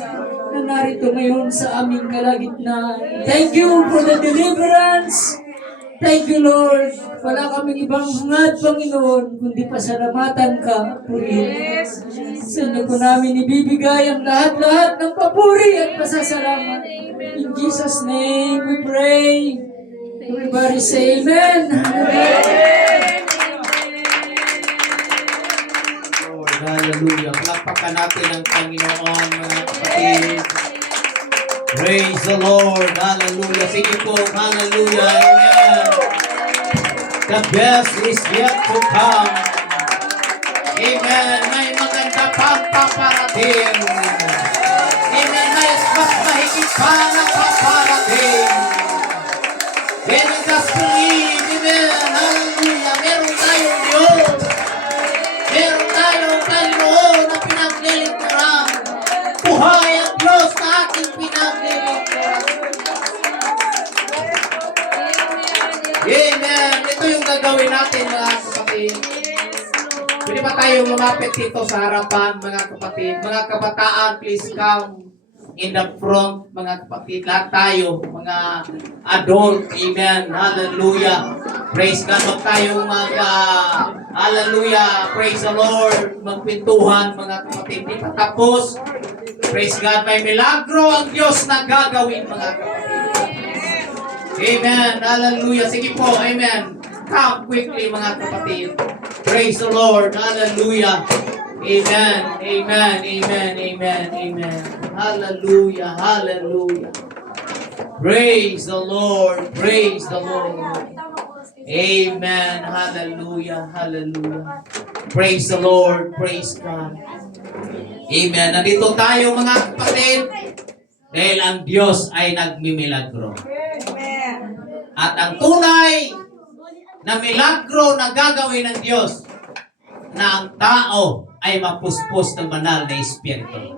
na narito ngayon sa aming kalagitnaan. Thank you for the deliverance. Thank you, Lord. Wala kaming ibang hangad, Panginoon, kundi pasalamatan ka, purihin. Sa inyo po namin ibibigay ang lahat-lahat ng papuri at pasasalamat. In Jesus' name we pray. Everybody say amen. Lord, hallelujah. Palakpakan natin ang Panginoon, mga kapatid. Praise the Lord. Hallelujah. Sige po. Hallelujah. Amen. The best is yet to come. Amen. May maganda pang paparating. Amen. May mas mahigit pa na paparating. Let us believe. Amen. Hallelujah. Meron tayong Diyos. Meron tayong Panginoon na pinaglilingkuran. Buhay ang Diyos na ating pinaglilingkuran. Amen. Ito yung gagawin natin, mga kapatid. Pwede ba tayong lumapit dito sa harapan, mga kapatid? Mga kabataan, please come in the front, mga kapatid. Lahat tayo, mga adult. Amen. Hallelujah. Praise God. Huwag tayong hallelujah. Praise the Lord. Magpintuhan, mga kapatid. Di pa tapos. Praise God. May milagro ang Diyos na gagawin, mga kapatid. Amen. Hallelujah. Sige po. Amen. Come quickly, mga kapatid. Praise the Lord. Hallelujah. Amen. Amen. Amen. Amen. Amen. Hallelujah. Hallelujah. Praise the Lord. Praise the Lord. Amen. Hallelujah. Hallelujah. Praise the Lord. Praise God. Amen. Nandito tayo, mga kapatid, dahil ang Diyos ay nagmimilagro. At ang tunay na milagro na gagawin ng Diyos, na ang tao ay mapuspos ng banal na Espiritu.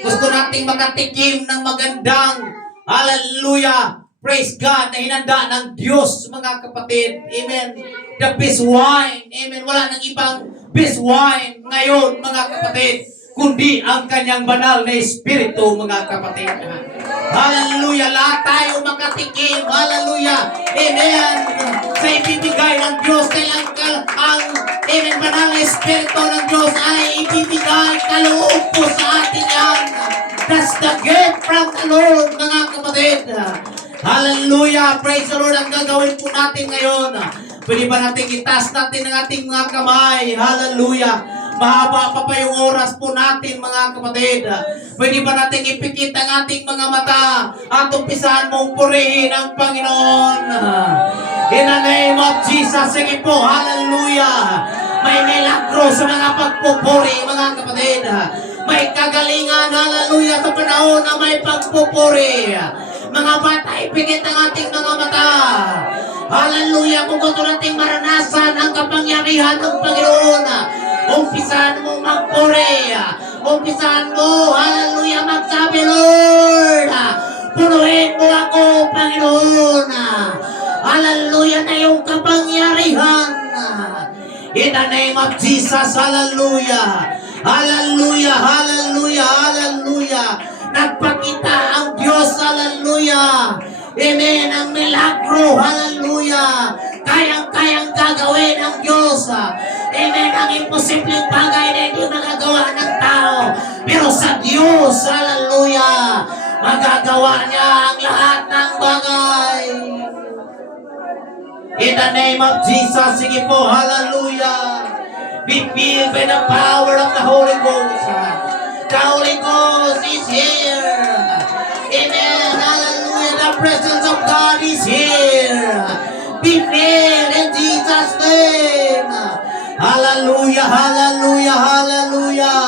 Gusto nating makatikim ng magandang, hallelujah, praise God, na hinanda ng Diyos, mga kapatid. Amen. The best wine. Amen. Wala nang ibang best wine ngayon, mga kapatid, kundi ang kanyang banal na Espiritu, mga kapatid. Hallelujah. Lahat tayo makatikim. Hallelujah. Amen. Sa ibibigay ng Diyos, kaya ang amen, banal na Espiritu ng Diyos ay ibibigay kaloob po sa atin yan. That's the gift from the Lord, mga kapatid. Hallelujah. Praise the Lord. Ang gagawin po natin ngayon, pwede ba natin itaas natin ang ating mga kamay? Hallelujah. Mahaba pa pa yung oras po natin, mga kapatid. Pwede ba natin ipikit ang ating mga mata at umpisahan mong purihin ang Panginoon? In the name of Jesus, sige po, hallelujah. May milagro sa mga pagpupuri, mga kapatid. May kagalingan, hallelujah, sa panahon na may pagpupuri. Mga bata, ipikit ang ating mga mata. Hallelujah, kung gusto nating maranasan ang kapangyarihan ng Panginoon, umpisahan mo magpuri. Umpisahan mo, hallelujah, magsabi, Lord, punuin mo ako, Panginoon. Hallelujah, na iyong kapangyarihan. In the name of Jesus, hallelujah. Hallelujah, hallelujah, hallelujah. Nagpakita ang Diyos, hallelujah. Amen, ang milagro, hallelujah. Kayang-kayang gagawin ng Diyos. Amen, ang imposibleng bagay na hindi magagawa ng tao. Pero sa Diyos, hallelujah, magagawa niya ang lahat ng bagay. In the name of Jesus, sige po, hallelujah. Be filled by the power of the Holy Ghost. The Holy Ghost is here. Amen, hallelujah. The presence of God is here. Be filled in Jesus' name. Hallelujah, hallelujah, hallelujah.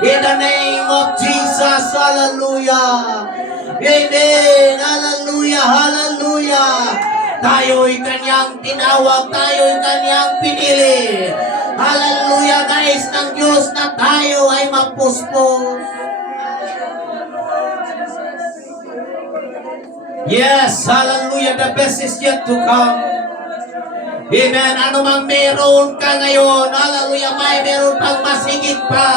In the name of Jesus, hallelujah. Amen, hallelujah, hallelujah. Tayo'y kanyang tinawag, tayo'y kanyang pinili. Hallelujah, guys, ng Diyos na tayo ay mapuspos. Yes, hallelujah. The best is yet to come. Amen. Ano mang meron ka ngayon, hallelujah, may meron pang masigit pa.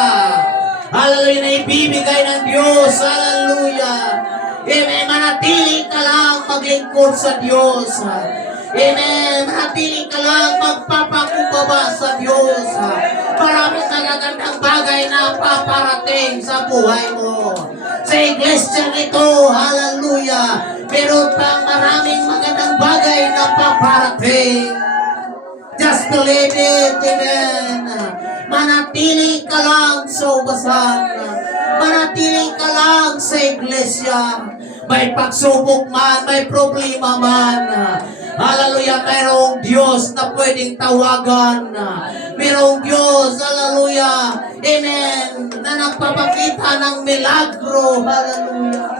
Hallelujah, na ibibigay ng Diyos. Hallelujah. Amen. Manatili ka lang maglingkod sa Diyos. Amen. Manatili ka lang magpapakumbaba sa Diyos. Maraming magagandang bagay na paparating sa buhay mo. Sa iglesia nito, hallelujah, meron pang maraming magandang bagay na paparating. Just believe it, amen. Manatili ka lang sa ubasan. Manatili ka lang sa iglesia. May pagsubok man, may problema man. Hallelujah, mayroong Diyos na pwedeng tawagan. Mayroong Diyos, hallelujah, amen, na nagpapakita ng milagro. Hallelujah.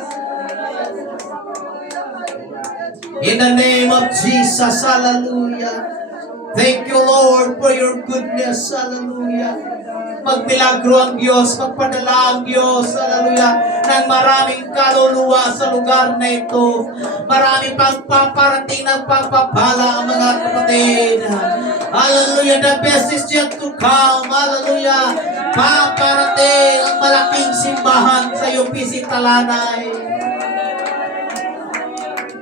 In the name of Jesus, hallelujah. Thank you, Lord, for your goodness. Hallelujah. Magmilagro ang Diyos, magpadala ang Diyos, hallelujah, ng maraming kaluluwa sa lugar na ito. Maraming pagpaparating ng pagpapala ang mga kapatid. Hallelujah, the best is yet to come. Hallelujah. Paparating ang malaking simbahan sa UPC Talanay.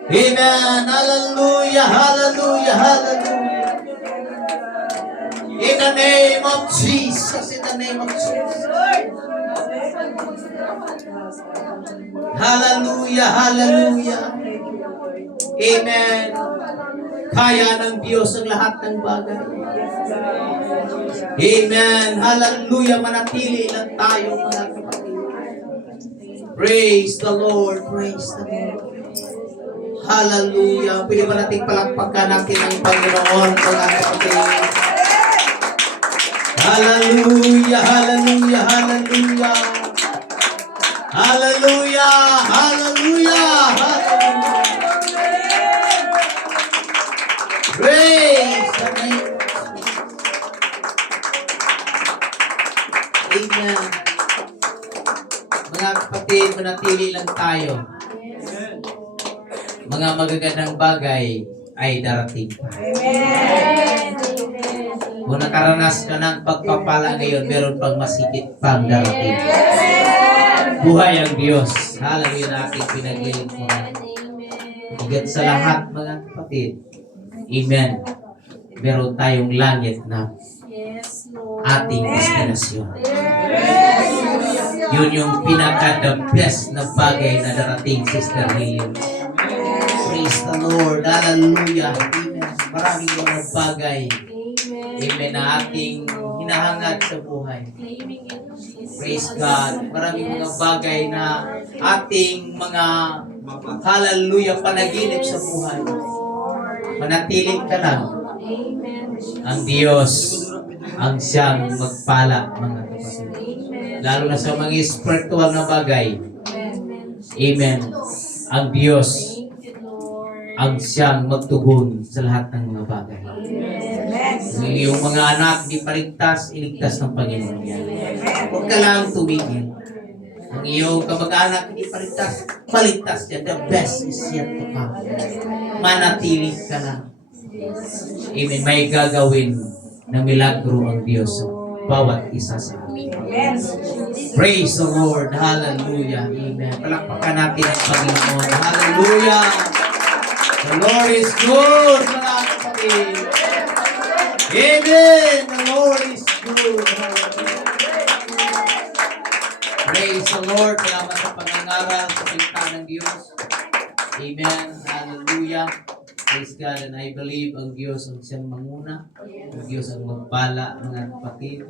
Amen. Hallelujah, hallelujah, hallelujah. In the name of Jesus, in the name of Jesus. Hallelujah, hallelujah. Amen. Kaya ng Diyos ang lahat ng bagay. Amen. Hallelujah. Manatili lang tayo, mga kapatid. Praise the Lord. Praise the Lord. Hallelujah. Pwede ba nating palakpakan natin ang Panginoon, mga kapatid? Hallelujah, hallelujah, hallelujah. Hallelujah, hallelujah, hallelujah. Praise the name of Jesus. Amen. Mga kapatid, manatili lang tayo. Mga magagandang bagay ay darating pa. Kung nakaranas ka ng pagpapala ngayon, meron pang masigit pang darating. Buhay ang Diyos. Hallelujah na ating pinaglilingkuran. Higit sa lahat, mga kapatid. Amen. Meron tayong langit na ating destinasyon. Yun yung pinaka-the best na bagay na darating, Sister William. Praise the Lord. Hallelujah. Amen. Maraming mga bagay. Amen, na ating hinahangad sa buhay. Praise God. Maraming mga bagay na ating mga hallelujah panaginip sa buhay. Manatili ka lang. Ang Diyos ang siyang magpala, mga kapatid. Lalo na sa mga spiritual na bagay. Amen. Ang Diyos ang siyang magtugon sa lahat ng mga bagay. Ang iyong mga anak di paligtas, iligtas ng Panginoon yan. Huwag ka lang tumigil. Ang iyong kamag-anak di paligtas, paligtas yan. The best is yet to come. Manatili ka lang. Amen. May gagawin na milagro ang Diyos sa bawat isa sa atin. Praise the Lord. Hallelujah. Amen. Palakpakan natin ang Panginoon. Hallelujah. The Lord is good, mga kapatid. Amen. The Lord is good. Praise the Lord. Salamat sa pangangaral sa salita ng Diyos. Amen. Hallelujah. Praise God. And I believe ang Diyos ang siyang manguna. Ang Diyos ang magpala, mga kapatid.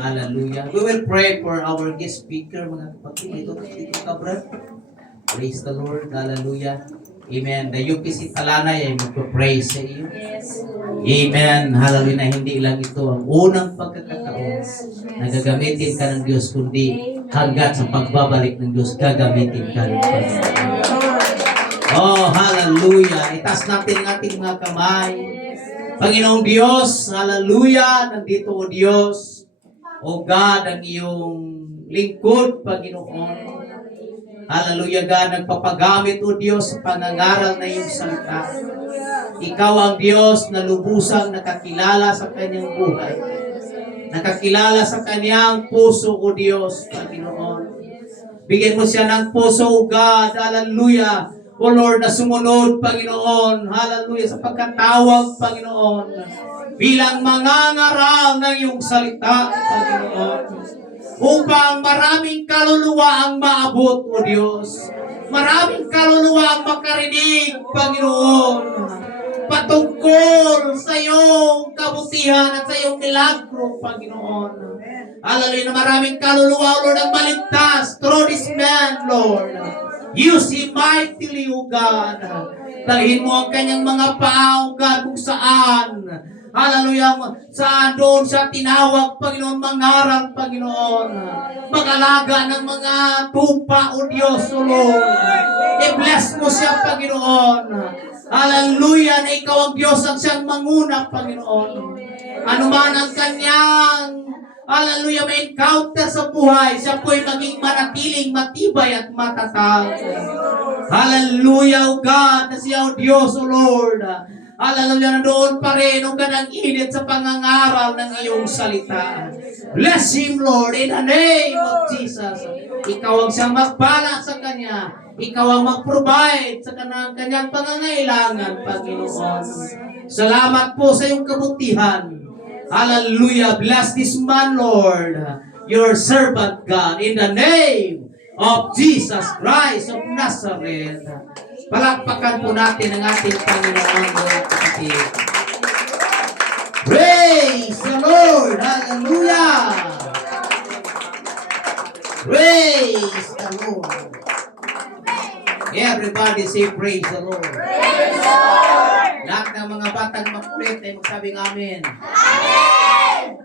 Hallelujah. We will pray for our guest speaker, mga kapatid. Ito ka, brad. Praise the Lord. Hallelujah. Amen. The UPC Talanay ay magpa-praise sa iyo. Amen. Hallelujah. Na hindi lang ito ang unang pagkakataon na gagamitin ka ng Diyos, kundi hanggat sa pagbabalik ng Diyos, gagamitin ka ng Panginoon. Oh, hallelujah. Itaas natin ang ating mga kamay. Panginoong Diyos, hallelujah. Nandito o Diyos. O God, ang iyong lingkod, Panginoon. Hallelujah, God, nagpapagamit, O Diyos, sa pangangaral na iyong salita. Ikaw ang Diyos na lubusang nakakilala sa kanyang buhay. Nakakilala sa kanyang puso, O Diyos, Panginoon. Bigyan mo siya ng puso, O God. Hallelujah. O Lord, na sumunod, Panginoon. Hallelujah. Sa pagkatawag, Panginoon. Bilang mangangaral ng iyong salita, Panginoon. Upang maraming kaluluwa ang maabot, O Diyos. Maraming kaluluwa ang makarinig, Panginoon. Patungkol sa iyong kabutihan at sa iyong milagro, Panginoon. Hallelujah, na maraming kaluluwa, Lord, ang maligtas through this man, Lord. Use him mightily, O God. Dalhin mo ang kanyang mga paa, O God, kung saan. Hallelujah, saan doon siya tinawag, Panginoon, mangaral, Panginoon. Mag-alaga ng mga tupa, O Diyos, O Lord. I-bless mo siya, Panginoon. Hallelujah, na ikaw ang Diyos ang siyang manguna, Panginoon. Ano man ang kanyang hallelujah, may encounter sa buhay, siya po'y maging manatiling matibay at matatag. Hallelujah, O God, na siya, O Diyos, O Lord. Hallelujah, na doon pa rin, O God, ang init sa pangangaral ng iyong salita. Bless him, Lord, in the name of Jesus. Ikaw ang siyang magpala sa kanya. Ikaw ang mag-provide sa kanyang pangangailangan, Panginoon. Salamat po sa iyong kabutihan. Hallelujah. Bless this man, Lord, your servant, God, in the name of Jesus Christ of Nazareth. Palakpakan po natin ang ating Panginoon, mga kapatid. Praise the Lord. Hallelujah. Praise the Lord. Everybody say praise the Lord. Praise the Lord. Lahat ng mga batang makulit ay magsabing amen. Amen.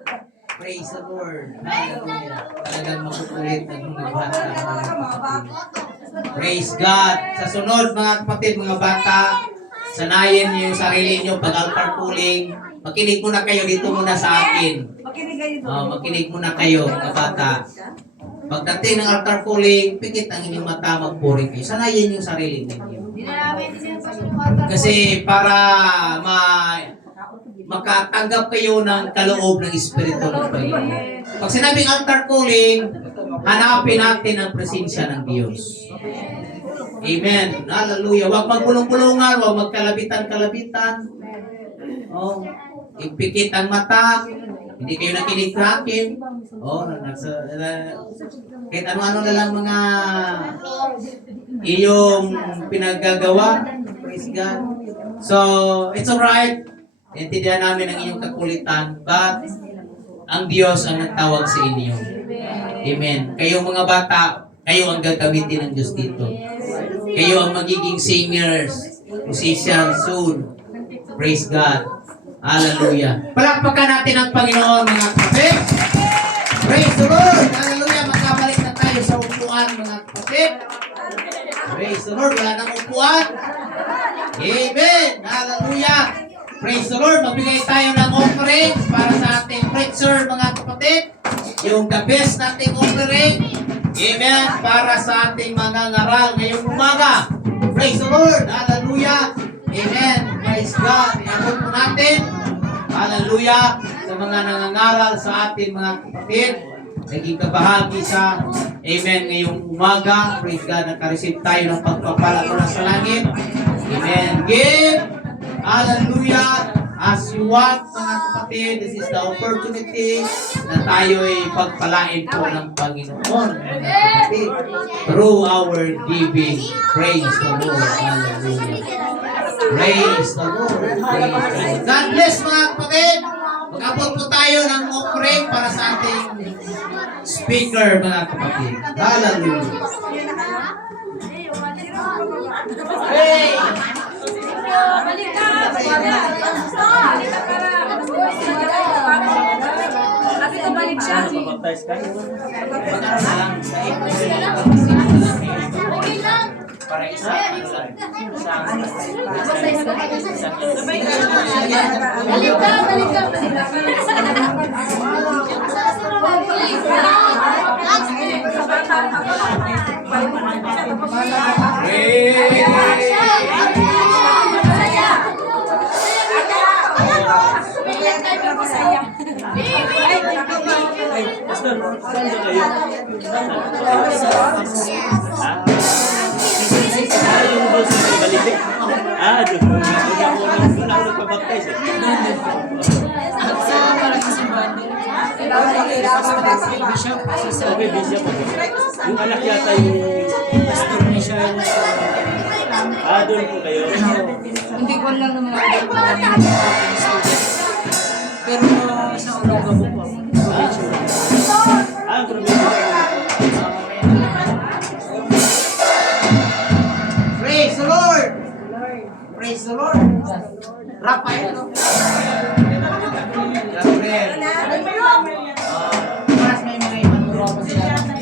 Praise the Lord. Hallelujah. Talagang makukulit ang mga bata. Praise God. Sa sunod, mga kapatid, mga bata, sanayin niyo yung sarili niyo pag altar calling. Makinig muna kayo dito muna sa akin. Makinig muna kayo, mga bata. Pagdating ng altar calling, pikit ang inyong mata, magpuri kayo. Sanayin yung sarili ninyo. Kasi para makatanggap kayo ng kaloob ng Espiritu ng Panginoon. Pag sinabing altar calling, hanapin natin ang presensya ng Diyos. Amen. Hallelujah. Huwag magpulong-pulungan, huwag magkalabitan-kalabitan. Ipikit ang mata. Hindi kayo nakinig sa akin. Kahit ano-ano na lang mga iyong pinaggagawa. Praise God. So, it's alright. Intindihan namin ang iyong kakulitan. But, ang Diyos ang nagtawag sa inyo. Amen. Kayo mga bata, kayo ang gagamitin ng Diyos dito. Kayo ang magiging singers, musicians soon. Praise God. Hallelujah. Palakpakan natin ang Panginoon, mga kapatid. Praise the Lord. Hallelujah. Magkabalik na tayo sa upuan, mga kapatid. Praise the Lord. Wala nang upuan. Amen. Hallelujah. Praise the Lord. Magbigay tayo ng offering para sa ating preacher, mga kapatid. Yung the best nating offering. Amen. Para sa ating mga ngaral ngayong umaga. Praise the Lord. Hallelujah. Amen. Praise God. Iabot po natin. Hallelujah. Sa mga nangangaral sa ating mga kapatid. Naging kabahagi sa amen ngayong umaga. Praise God. Nakareceive tayo ng pagpapala mula sa langit. Amen. Give. Hallelujah. As you want, mga kapatid, this is the opportunity na tayo ay pagpalain po ng Panginoon, mga kapatid, through our giving. Praise the Lord. Hallelujah. Praise the Lord. Praise the Lord. God bless, mga kapatid. Mag-abot po tayo ng offering para sa ating speaker, mga kapatid. Hallelujah. Hey! Balik ka! Sabi ko balik siya. Okay lang. Para isa, ano lang. Balik ka, balik ka, balik ka. Ah, doon. Doon ako nagpabaptize eh. Okay, busy ako. Yung anak yata yung pastor ni siya. Ah, doon po kayo. Hindi ko lang naman ako pero sa ulang gabo po ako. Ah, ang probinsya. Praise the Lord! Praise the Lord! Rafael. Gabriel. Mas may mga Emmanuel.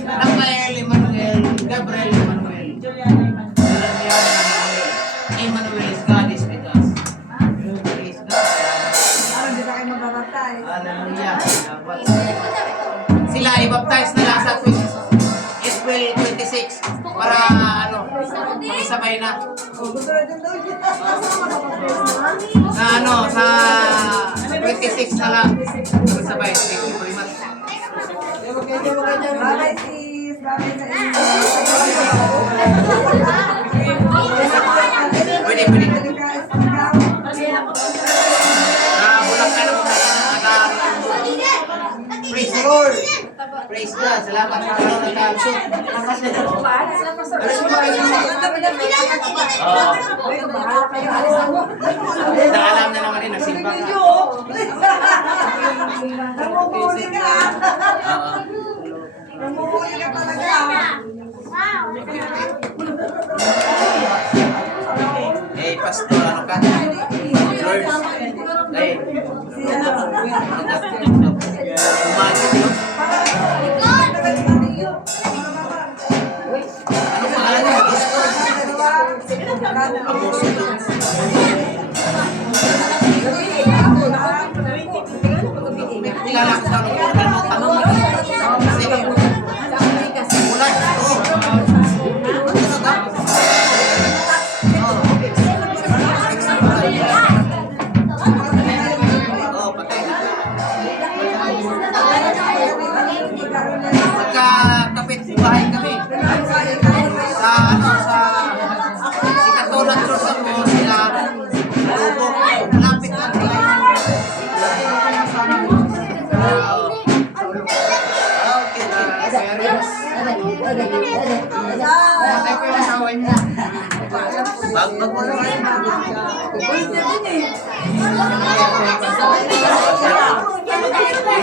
Rafael, Emmanuel. Gabriel, Emmanuel. Julian, Emmanuel is God is with us. Praise God. Hallelujah. Sila i-baptize na lang sa April 26 para sabay na. Sa 26 na lang. Sabay. Thank you very much. Bye-bye, sis. Bye-bye sa inyo. Pwede. Bulacan ako na. Praise the Lord. Praise God. Salamat sa Lord ng kansyon. Alam na naman nagsimba ka. Namumuli ka. Namumuli ka talaga. Pastor, ano ka? George. Dahil. Umagin, no? Ano pangalan niya? Agosto. Kilala ko sa tanong. Kasi mula magkakapit bahay kami sa si Katolan Church ako sila Lubo malapit lang sila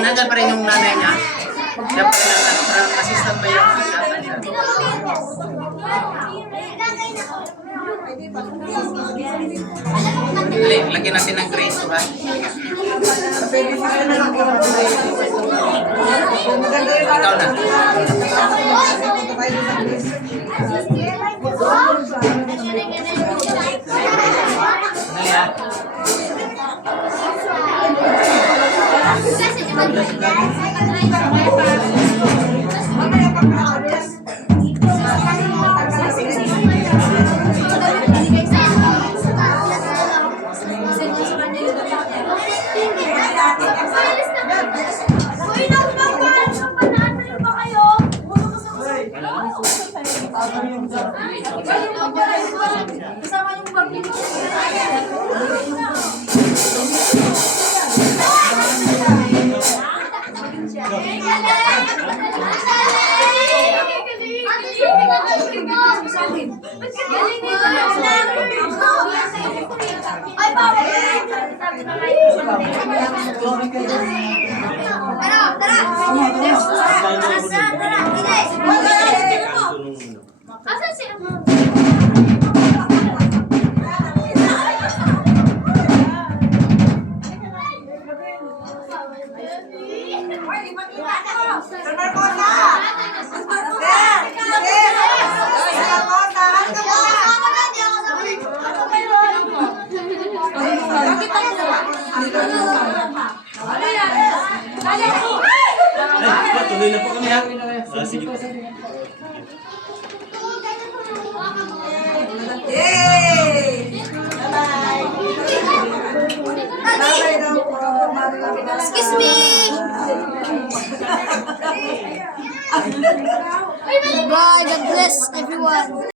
Nandiyan pa rin yung nanay niya. Siya pa rin ang assistant ba yung lagyan natin ng grace, ha? Ikaw na. Kasama yung bag nito. Ay, bawal. Asan si Ama? Tuloy na po kami ha. Sige po. Excuse me! Bye, God bless everyone.